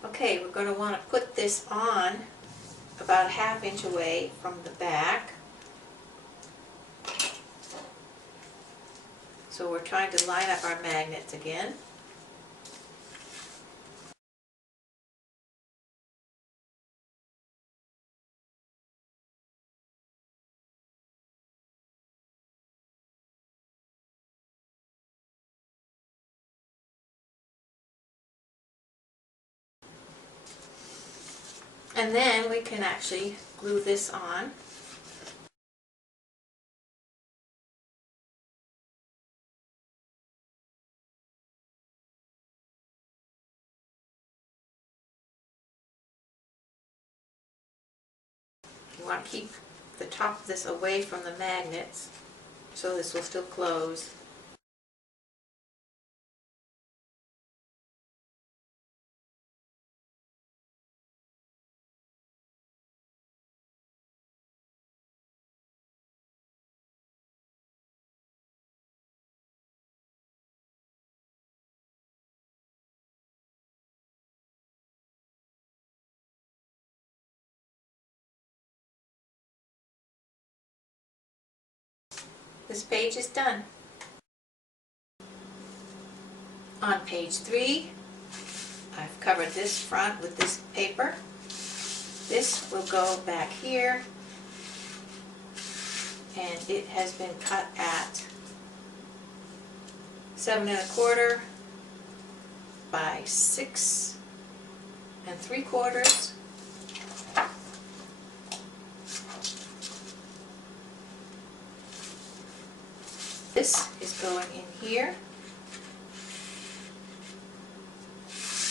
Okay, we're going to want to put this on about 1/2 inch away from the back. So we're trying to line up our magnets again. And then we can actually glue this on. You want to keep the top of this away from the magnets so this will still close. This page is done. On page 3, I've covered this front with this paper. This will go back here, and it has been cut at 7 1/4 by 6 3/4. This is going in here,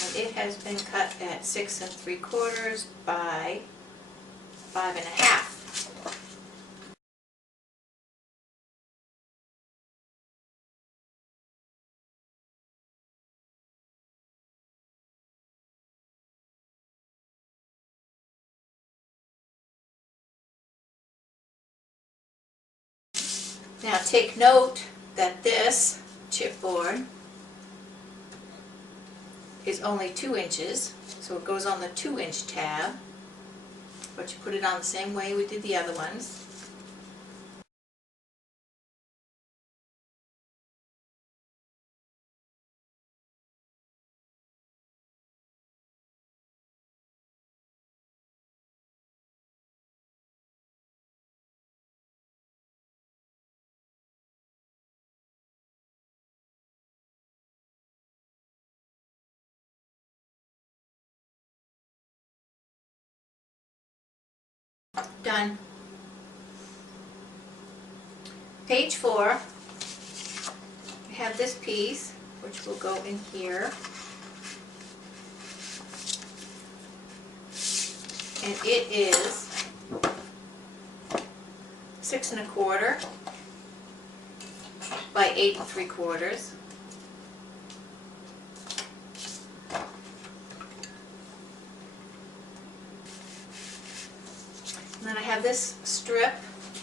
and it has been cut at 6 3/4 by 5 1/2. Now take note that this chipboard is only 2 inches, so it goes on the 2-inch tab, but you put it on the same way we did the other ones. Done. Page 4, we have this piece, which will go in here. And it is 6 1/4 by 8 3/4. And then I have this strip.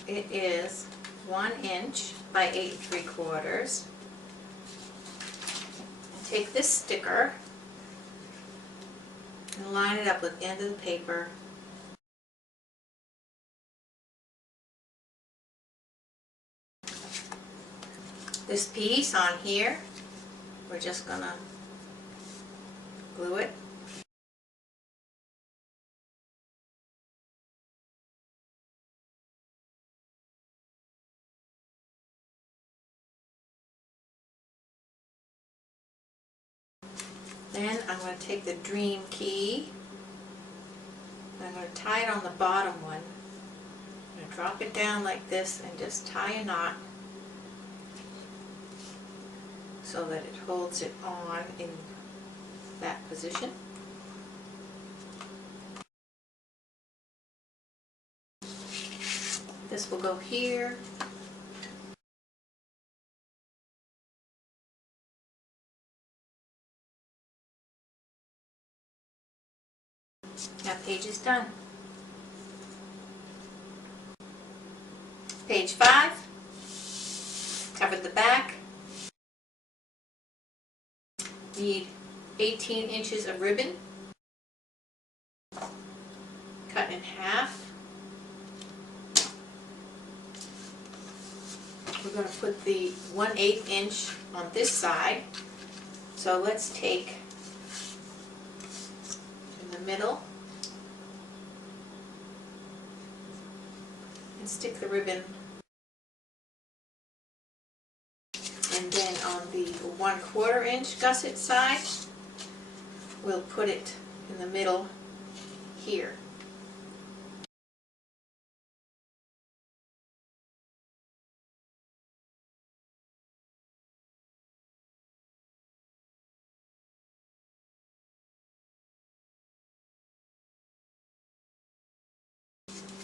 It is 1 inch by 8 3/4. Take this sticker and line it up with the end of the paper. This piece on here, we're just gonna glue it. Then I'm going to take the Dream key, and I'm going to tie it on the bottom one. I'm going to drop it down like this and just tie a knot so that it holds it on in that position. This will go here. That page is done. Page 5, covered the back. Need 18 inches of ribbon, cut in half. We're going to put the 1/8 inch on this side. So let's take in the middle and stick the ribbon, and then on the 1/4 inch gusset side we'll put it in the middle here.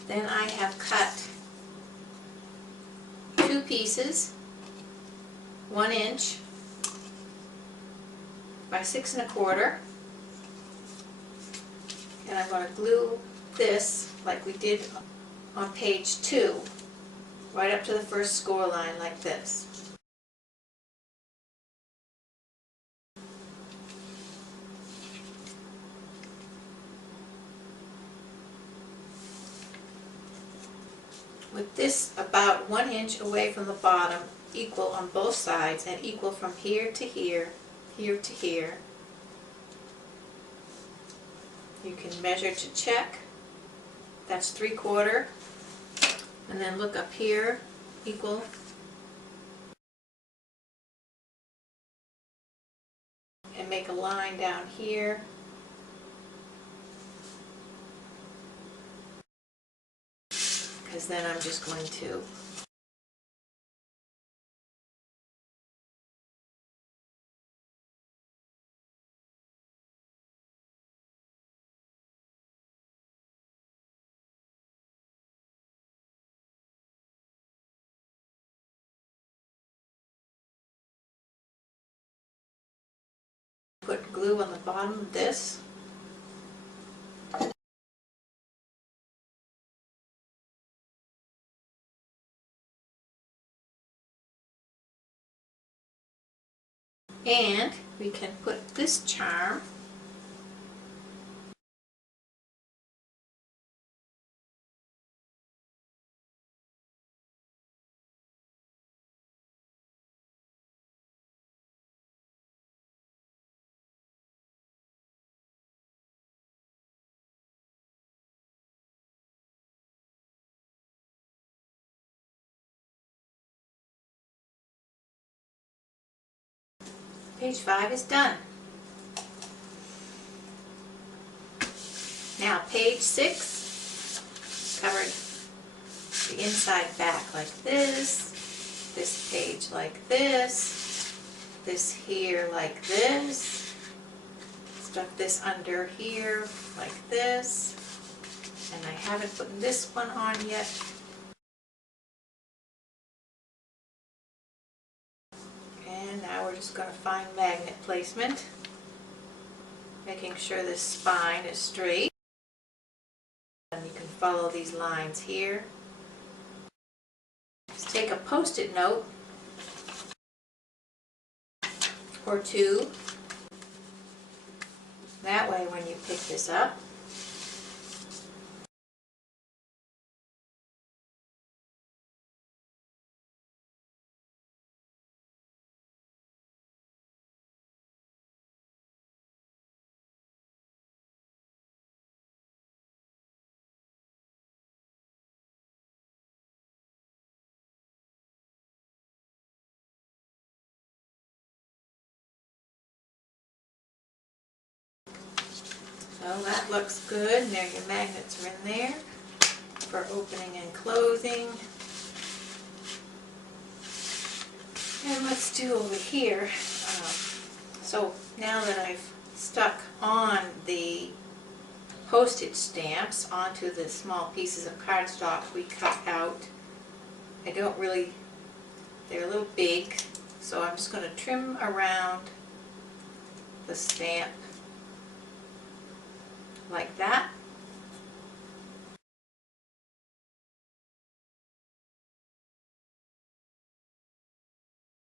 Then I have cut 2 pieces, 1 inch by 6 1/4, and I'm going to glue this like we did on page 2, right up to the first score line like this. With this about 1 inch away from the bottom, equal on both sides, and equal from here to here, here to here. You can measure to check. That's 3/4. And then look up here, equal. And make a line down here. Because then I'm just going to put glue on the bottom of this. And we can put this charm Page 5 is done. Now page 6, covered the inside back like this page like this here like this, stuck this under here like this, and I haven't put this one on yet. And now we're just going to find magnet placement, making sure this spine is straight. And you can follow these lines here. Just take a post-it note or two. That way when you pick this up, so that looks good. And there your magnets are in there for opening and closing. And let's do over here. So now that I've stuck on the postage stamps onto the small pieces of cardstock we cut out, they're a little big, so I'm just going to trim around the stamp like that.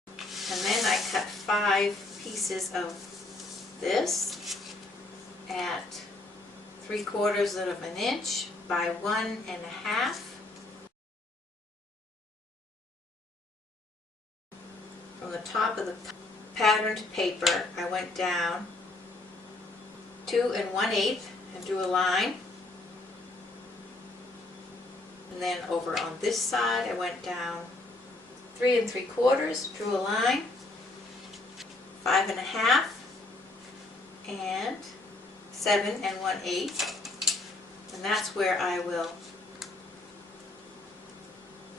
And then I cut 5 pieces of this at 3/4 of an inch by 1 1/2. From the top of the patterned paper, I went down 2 1/8 and drew a line. And then over on this side, I went down 3 3/4, drew a line, 5 1/2, and 7 1/8. And that's where I will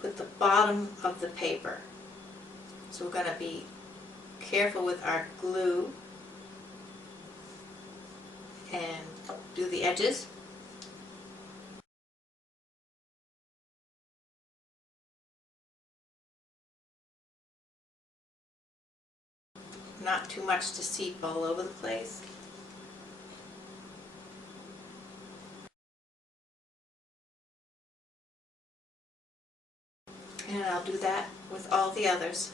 put the bottom of the paper. So we're going to be careful with our glue and do the edges. Not too much to seep all over the place. And I'll do that with all the others.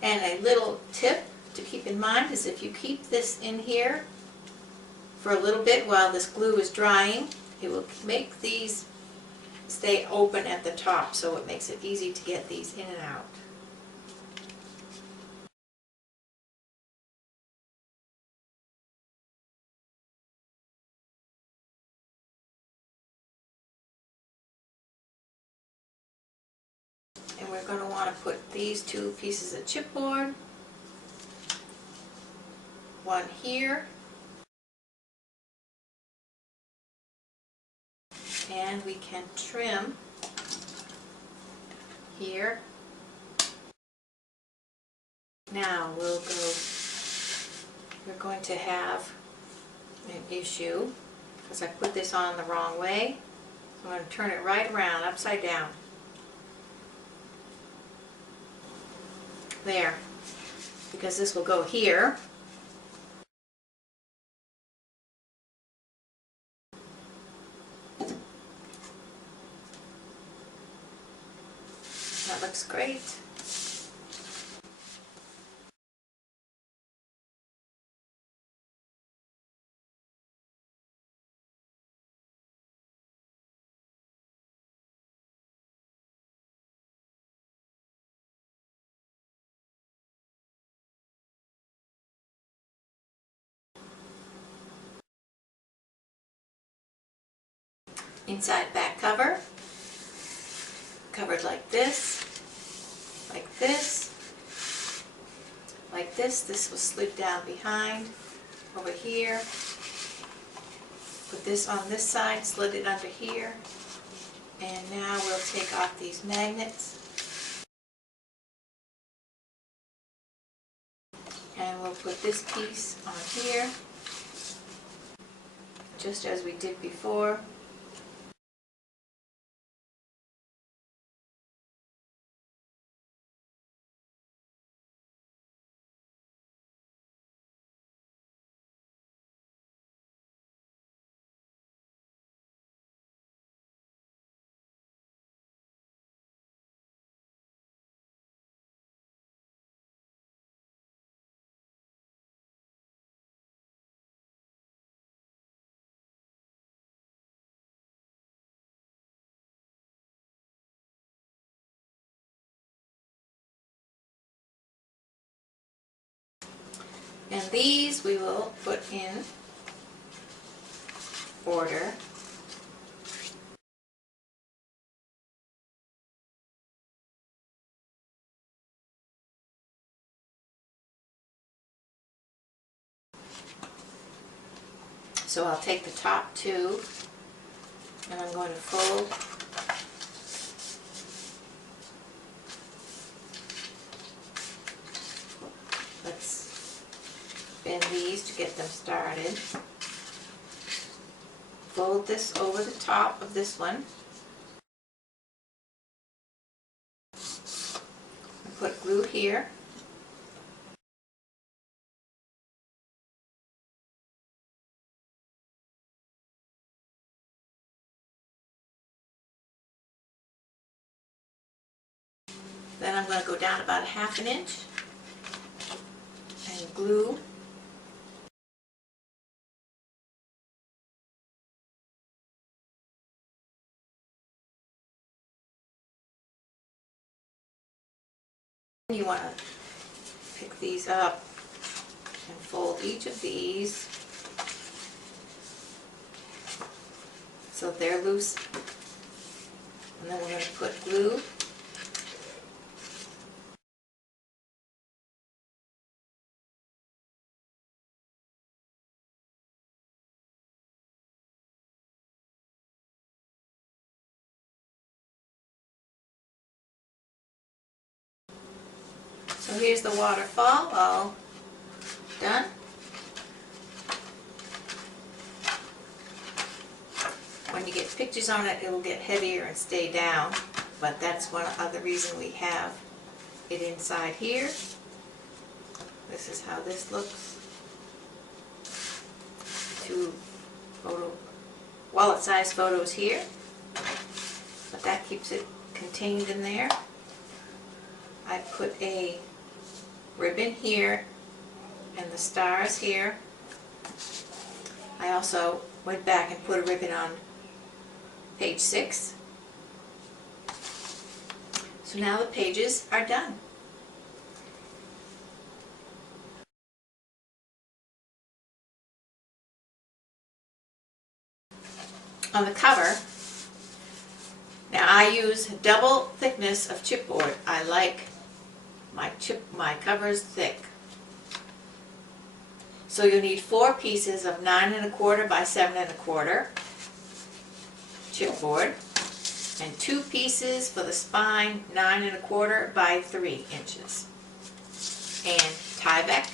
And a little tip to keep in mind is if you keep this in here for a little bit while this glue is drying, it will make these stay open at the top, so it makes it easy to get these in and out. And we're going to want to put these 2 pieces of chipboard, one here, and we can trim here. Now we're going to have an issue because I put this on the wrong way. So I'm going to turn it right around, upside down. There, because this will go here. That looks great. Inside back cover, covered like this, like this, like this. This was slid down behind, over here, Put this on this side, slid it under here, and now we'll take off these magnets. And we'll put this piece on here, just as we did before. And these we will put in order. So I'll take the top two and I'm going to fold let's bend these to get them started. Fold this over the top of this one and put glue here. Then I'm going to go down about 1/2 inch and glue you want to pick these up and fold each of these so they're loose, and then we're going to put glue So here's the waterfall all done. When you get pictures on it, it'll get heavier and stay down, but that's one other reason we have it inside here. This is how this looks. Two wallet-sized photos here, but that keeps it contained in there. I put a ribbon here and the stars here. I also went back and put a ribbon on page 6. So now the pages are done. On the cover, now I use double thickness of chipboard. I like my covers thick. So you'll need 4 pieces of 9 1/4 by 7 1/4 chipboard, and 2 pieces for the spine, 9 1/4 by 3 inches, and Tyvek.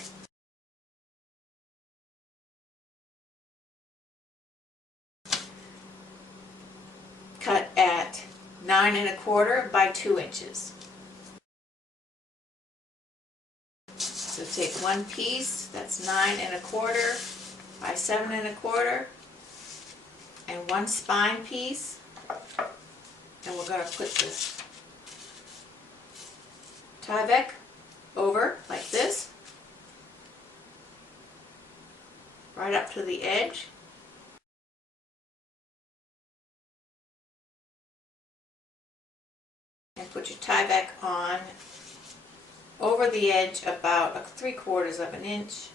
Cut at 9 1/4 by 2 inches. So take one piece, that's 9 1/4 by 7 1/4, and one spine piece, and we're going to put this Tyvek over like this, right up to the edge. And put your Tyvek on over the edge about 3/4 of an inch.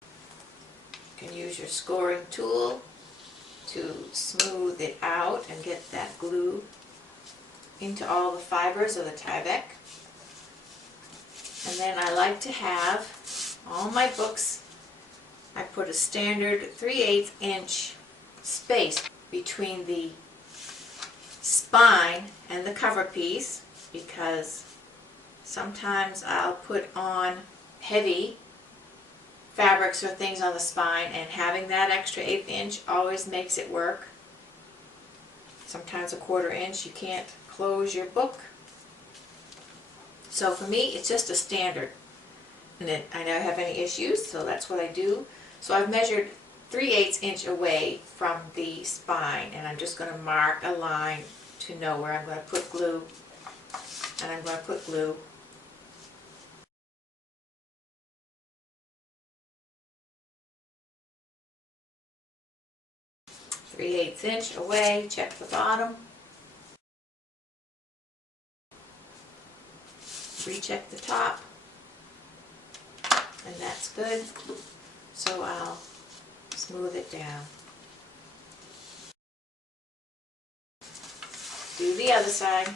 You can use your scoring tool to smooth it out and get that glue into all the fibers of the Tyvek. And then I like to have all my books I put a standard 3/8 inch space between the spine and the cover piece, because sometimes I'll put on heavy fabrics or things on the spine, and having that extra 1/8 inch always makes it work. Sometimes a 1/4 inch, you can't close your book. So for me, it's just a standard. And then I never have any issues, so that's what I do. So I've measured 3/8 inch away from the spine, and I'm just going to mark a line to know where I'm going to put glue. And I'm going to put glue. Three-eighths inch away, check the bottom. Recheck the top. And that's good. So I'll smooth it down. Do the other side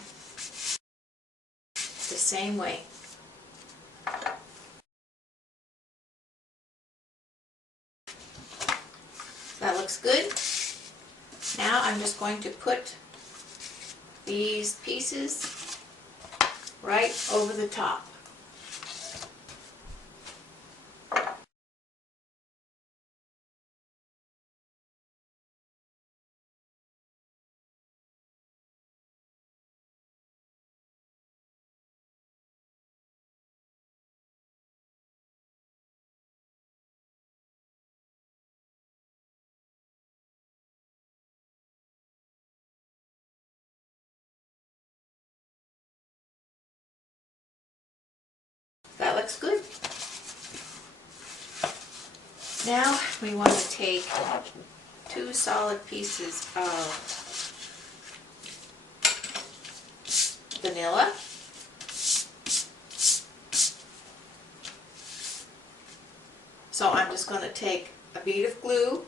the same way. That looks good. Now I'm just going to put these pieces right over the top. That looks good. Now we want to take 2 solid pieces of vanilla. So I'm just going to take a bead of glue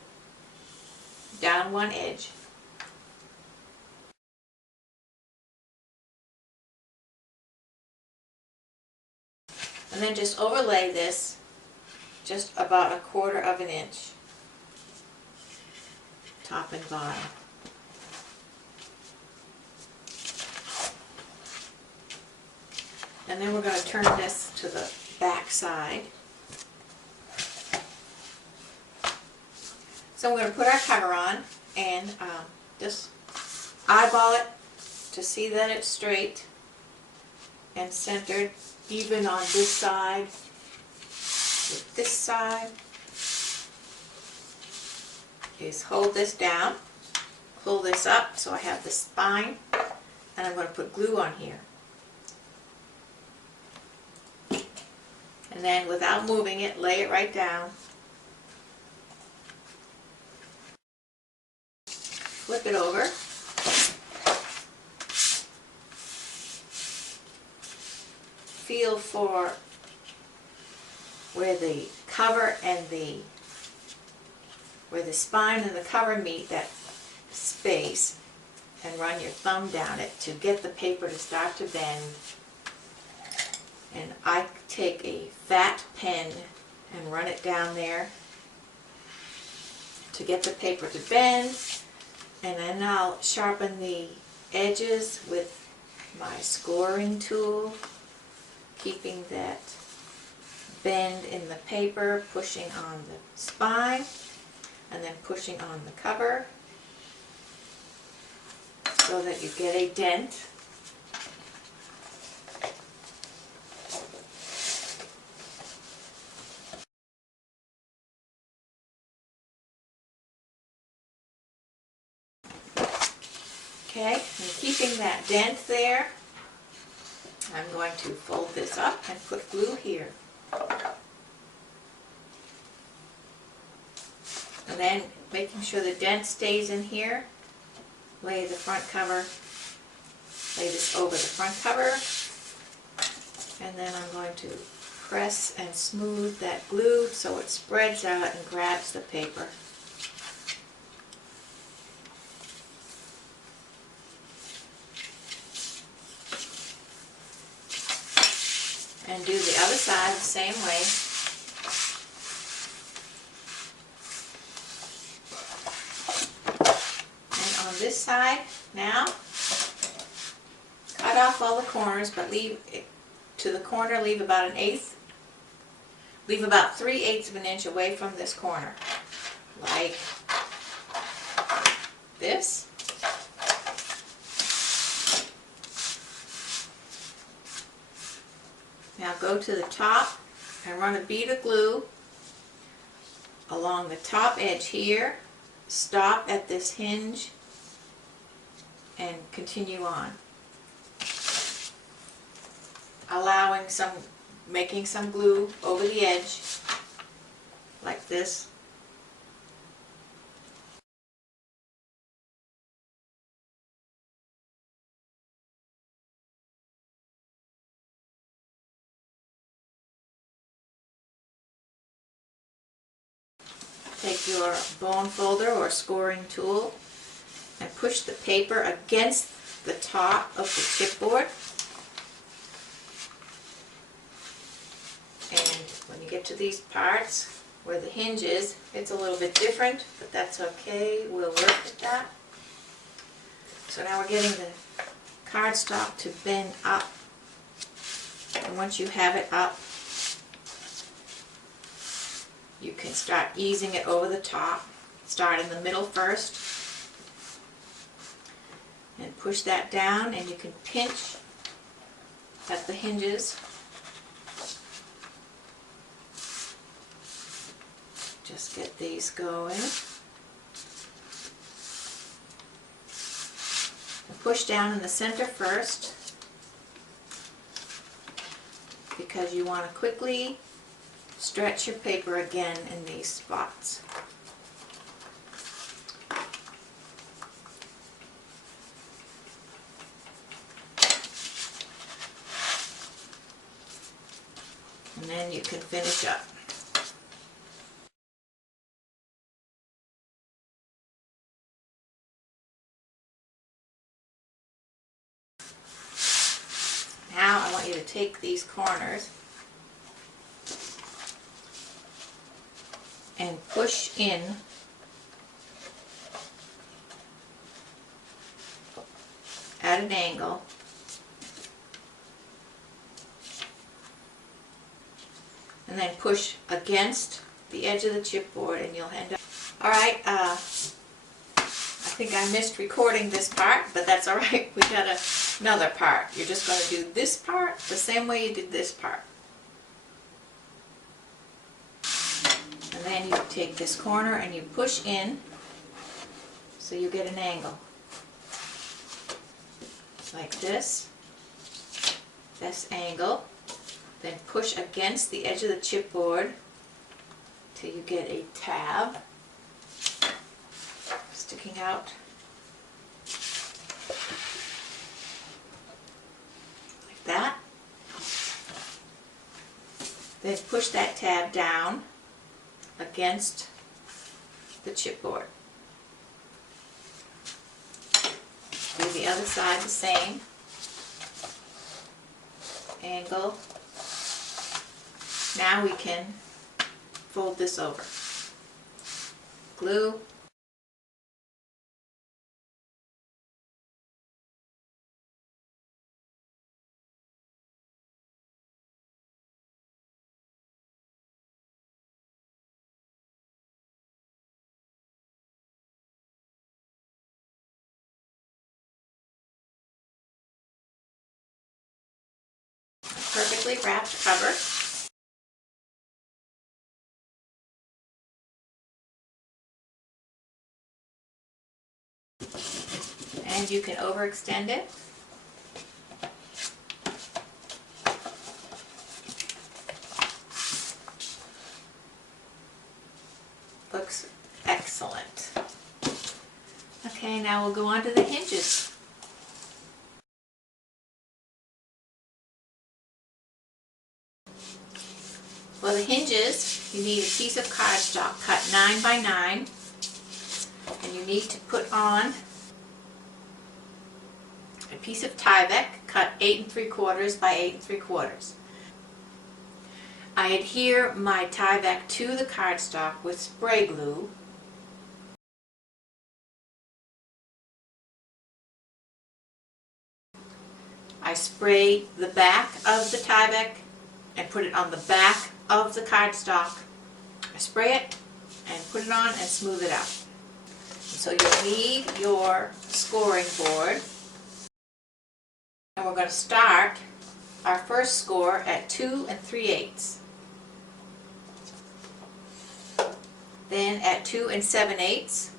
down one edge. And then just overlay this just about 1/4 inch, top and bottom. And then we're going to turn this to the back side. So we're going to put our cover on and just eyeball it to see that it's straight and centered, even on this side with this side. Is hold this down, pull this up so I have the spine, and I'm going to put glue on here. And then without moving it, lay it right down. Flip it over. Feel for where the cover and where the spine and the cover meet, that space, and run your thumb down it to get the paper to start to bend. And I take a fat pen and run it down there to get the paper to bend, and then I'll sharpen the edges with my scoring tool, keeping that bend in the paper, pushing on the spine, and then pushing on the cover so that you get a dent. Okay, and keeping that dent there, I'm going to fold this up and put glue here. And then, making sure the dent stays in here, lay the front cover, lay this over the front cover, and then I'm going to press and smooth that glue so it spreads out and grabs the paper. And do the other side the same way. this side now. Cut off all the corners, but leave it to the corner, leave about 3/8 of an inch away from this corner, like this. Now go to the top and run a bead of glue along the top edge here. Stop at this hinge and continue on, making some glue over the edge like this. Take your bone folder or scoring tool and push the paper against the top of the chipboard. And when you get to these parts where the hinge is, it's a little bit different, but that's okay. We'll work with that. So now we're getting the cardstock to bend up. And once you have it up, you can start easing it over the top. Start in the middle first and push that down, and you can pinch at the hinges. Just get these going. And push down in the center first, because you want to quickly stretch your paper again in these spots. And then you can finish up. Now I want you to take these corners and push in at an angle, and then push against the edge of the chipboard, and you'll end up. Alright, I think I missed recording this part, but that's alright. We got another part. You're just going to do this part the same way you did this part. And then you take this corner and you push in so you get an angle. Like this angle. Then push against the edge of the chipboard till you get a tab sticking out. Like that. Then push that tab down against the chipboard. Do the other side the same. Angle. Now we can fold this over. Glue. Perfectly wrapped cover. And you can overextend it. Looks excellent. Okay, now we'll go on to the hinges. For the hinges, you need a piece of cardstock cut 9 by 9, and you need to put on a piece of Tyvek cut 8 3/4 by 8 3/4. I adhere my Tyvek to the cardstock with spray glue. I spray the back of the Tyvek and put it on the back of the cardstock. I spray it and put it on and smooth it out. So you'll need your scoring board. And we're going to start our first score at 2 3/8. Then at 2 7/8.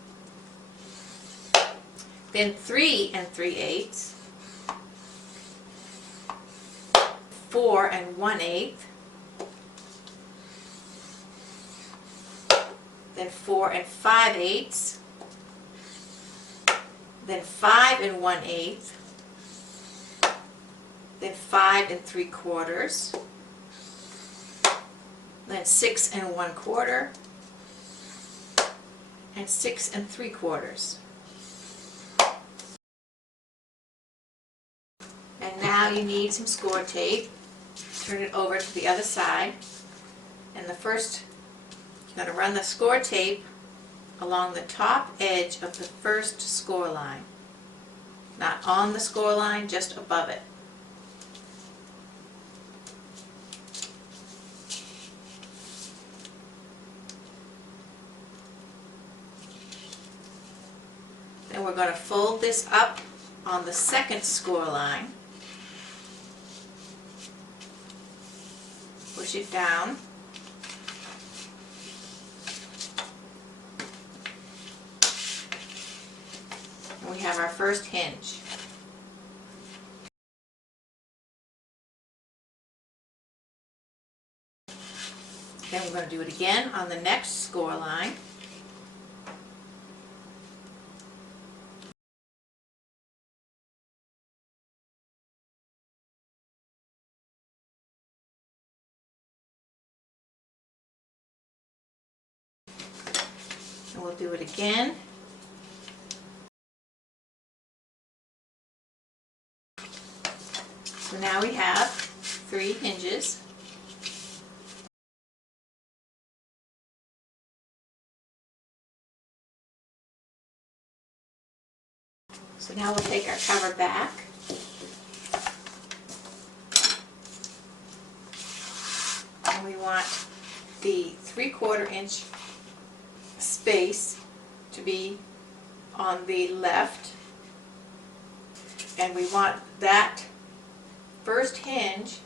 Then 3 3/8. 4 1/8. Then 4 5/8. Then 5 1/8. Then 5 3/4. Then 6 1/4. And 6 3/4. And now you need some score tape. Turn it over to the other side. And the first, you're going to run the score tape along the top edge of the first score line. Not on the score line, just above it. Then we're going to fold this up on the second score line. Push it down. And we have our first hinge. Then we're going to do it again on the next score line. And we'll do it again. So now we have 3 hinges. So now we'll take our cover back. And we want the 3/4 inch space to be on the left, and we want that first hinge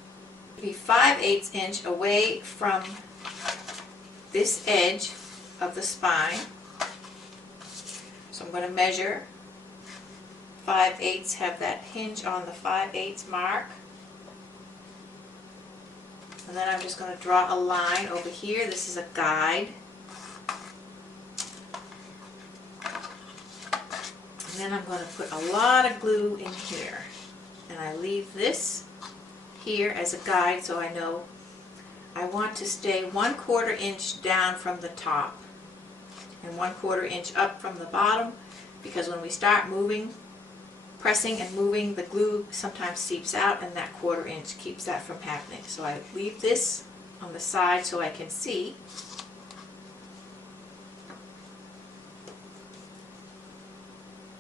to be 5/8 inch away from this edge of the spine. So I'm going to measure 5/8, have that hinge on the 5/8 mark, and then I'm just going to draw a line over here. This is a guide. And then I'm going to put a lot of glue in here. And I leave this here as a guide so I know I want to stay 1/4 inch down from the top and 1/4 inch up from the bottom, because when we start moving, pressing and moving, the glue sometimes seeps out, and that 1/4 inch keeps that from happening. So I leave this on the side so I can see.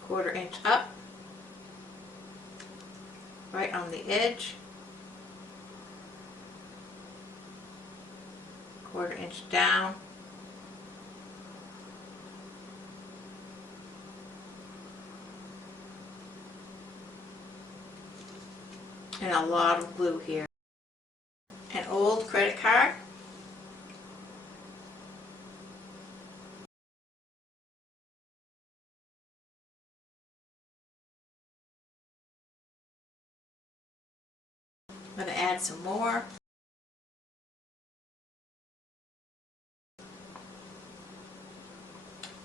Quarter inch up, right on the edge, 1/4 inch down, and a lot of glue here. An old credit card. I'm going to add some more.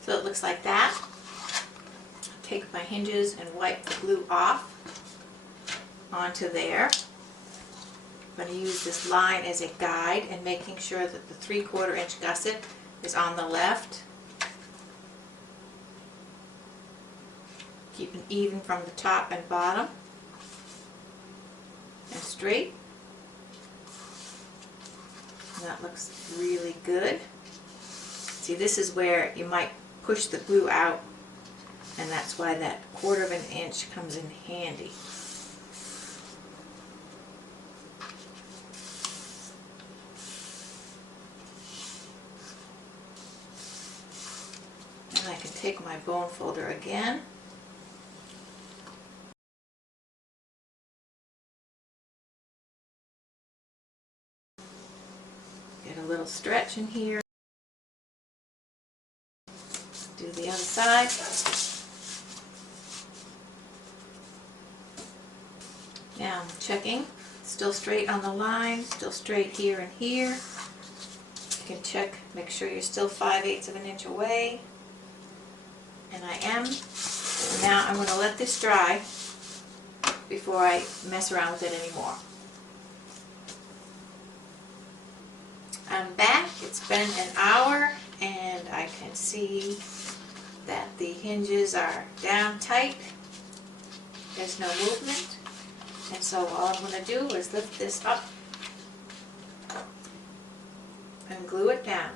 So it looks like that. Take my hinges and wipe the glue off onto there. I'm going to use this line as a guide and making sure that the 3/4 inch gusset is on the left. Keeping even from the top and bottom. And straight. And that looks really good. See, this is where you might push the glue out, and that's why that 1/4 inch comes in handy. can take my bone folder again. Get a little stretch in here. Do the other side. Now I'm checking. Still straight on the line, still straight here and here. You can check, make sure you're still 5/8 of an inch away. And I am. Now I'm going to let this dry before I mess around with it anymore. I'm back. It's been an hour and I can see that the hinges are down tight. There's no movement. And so all I'm going to do is lift this up and glue it down.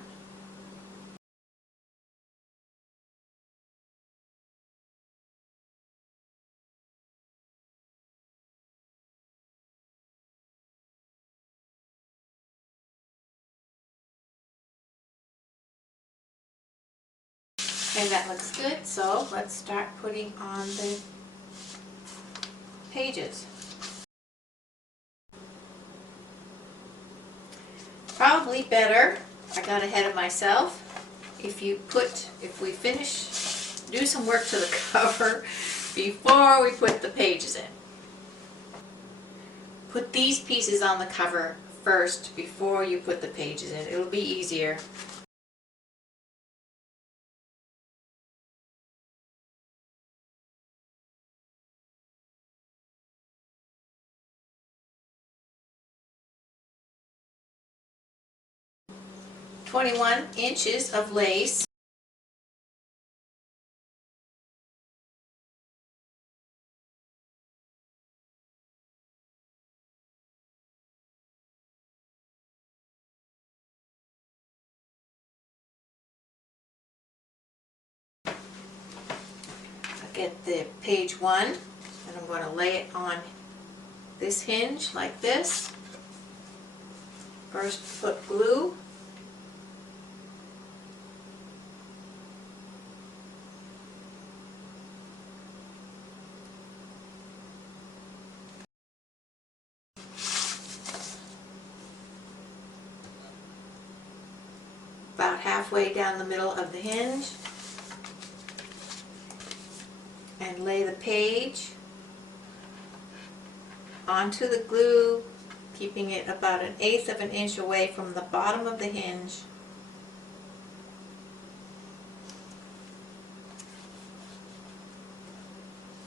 Okay, that looks good, so let's start putting on the pages. Probably better, I got ahead of myself, if we do some work to the cover before we put the pages in. Put these pieces on the cover first before you put the pages in. It'll be easier. "21 inches of lace, get the page 1 and I'm going to lay it on this hinge like this. First put glue. About halfway down the middle of the hinge. And lay the page onto the glue, keeping it about 1/8 of an inch away from the bottom of the hinge.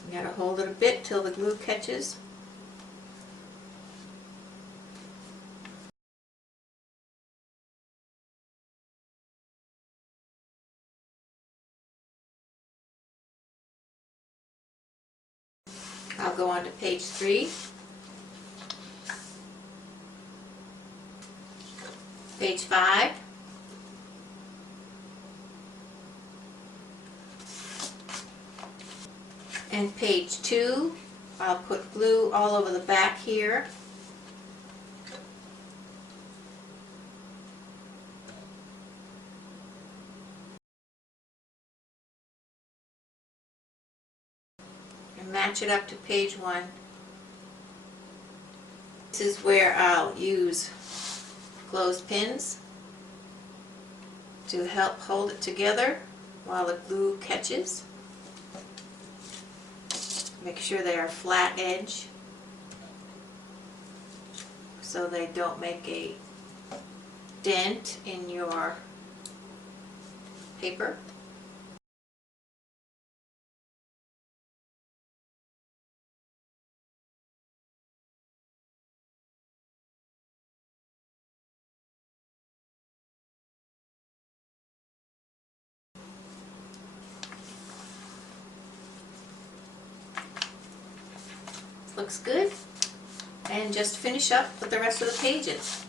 You gotta hold it a bit till the glue catches. I'll go on to page 3. Page 5. And page 2. I'll put glue all over the back here. And match it up to page 1. This is where I'll use clothespins to help hold it together while the glue catches. Make sure they are flat edge so they don't make a dent in your paper. Looks good. And just finish up with the rest of the pages.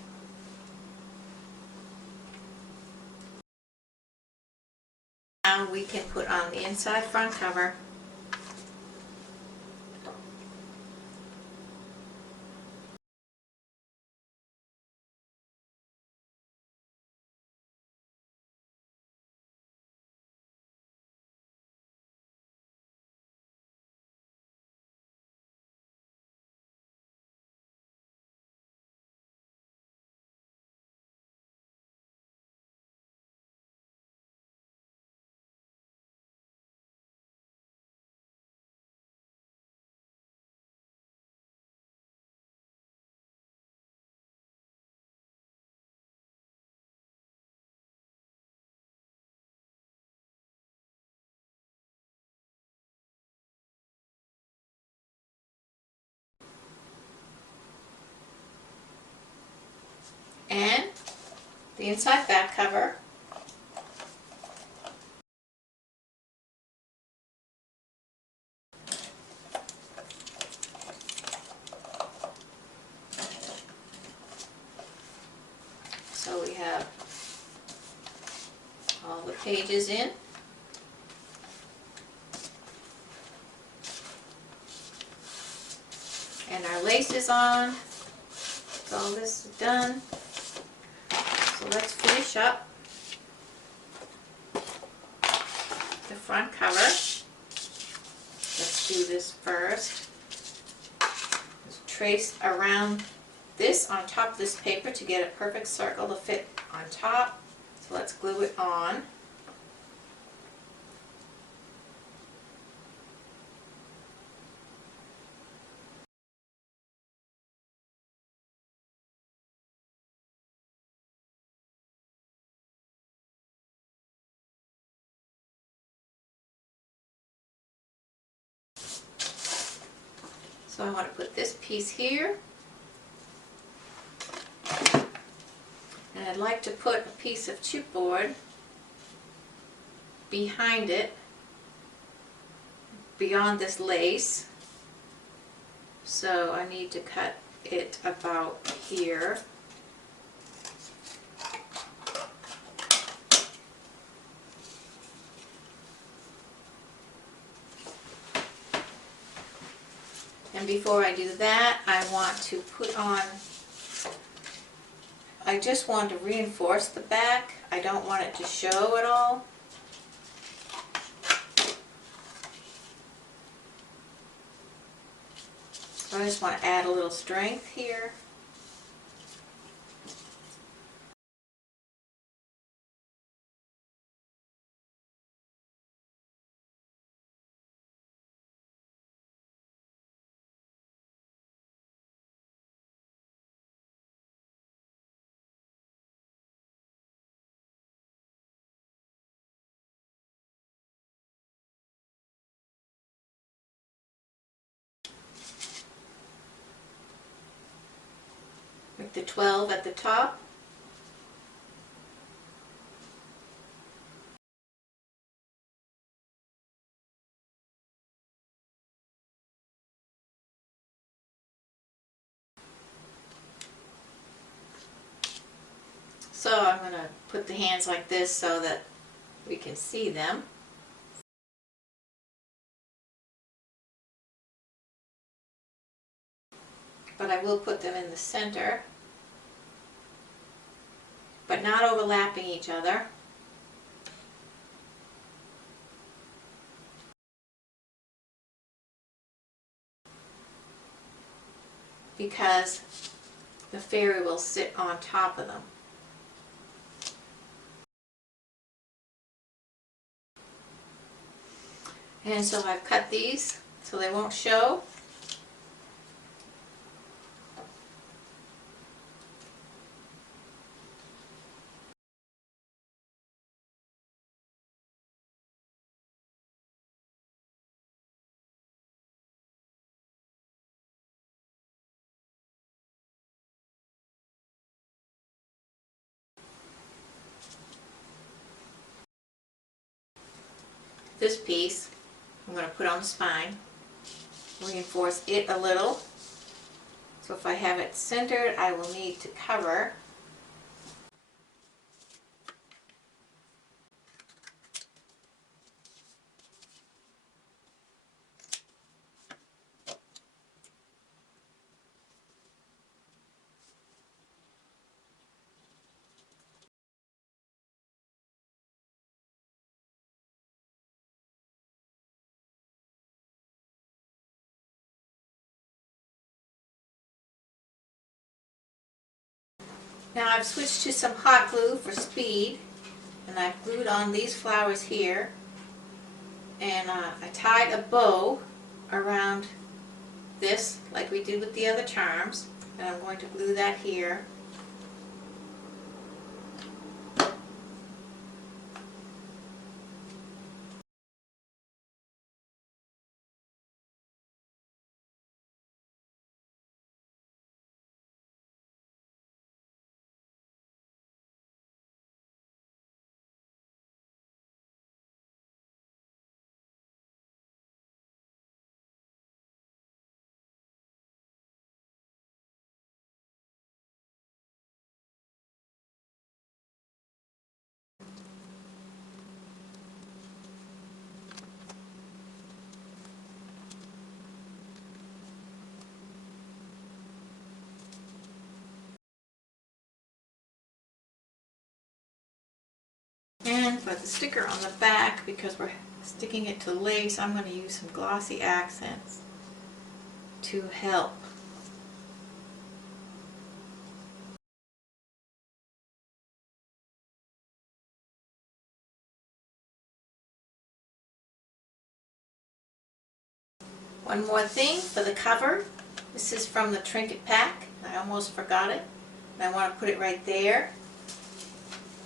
Now we can put on the inside front cover. and the inside back cover. So we have all the pages in. And our lace is on. So all this is done. So let's finish up the front cover. Let's do this first. Just trace around this on top of this paper to get a perfect circle to fit on top. So let's glue it on. So I want to put this piece here. And I'd like to put a piece of chipboard behind it, beyond this lace. So I need to cut it about here. And before I do that, I want to put on, I just want to reinforce the back. I don't want it to show at all. So I just want to add a little strength here. With the 12 at the top. So I'm going to put the hands like this so that we can see them. But I will put them in the center, but not overlapping each other. Because the fairy will sit on top of them. And so I've cut these so they won't show. This piece I'm going to put on the spine, reinforce it a little. So if I have it centered, I will need to cover. Now I've switched to some hot glue for speed, and I've glued on these flowers here, and I tied a bow around this like we did with the other charms, and I'm going to glue that here. And for the sticker on the back, because we're sticking it to lace, I'm going to use some glossy accents to help. One more thing for the cover. This is from the trinket pack. I almost forgot it. And I want to put it right there.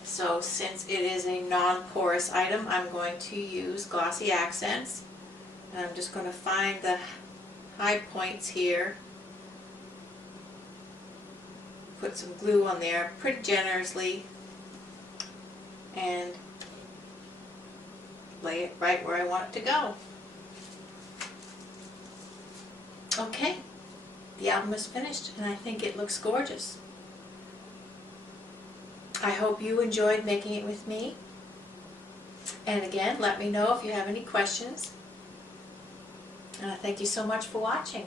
So since it is a non-porous item, I'm going to use glossy accents. And I'm just going to find the high points here. Put some glue on there pretty generously. And lay it right where I want it to go. Okay, the album is finished and I think it looks gorgeous. I hope you enjoyed making it with me. And again, let me know if you have any questions. And I thank you so much for watching.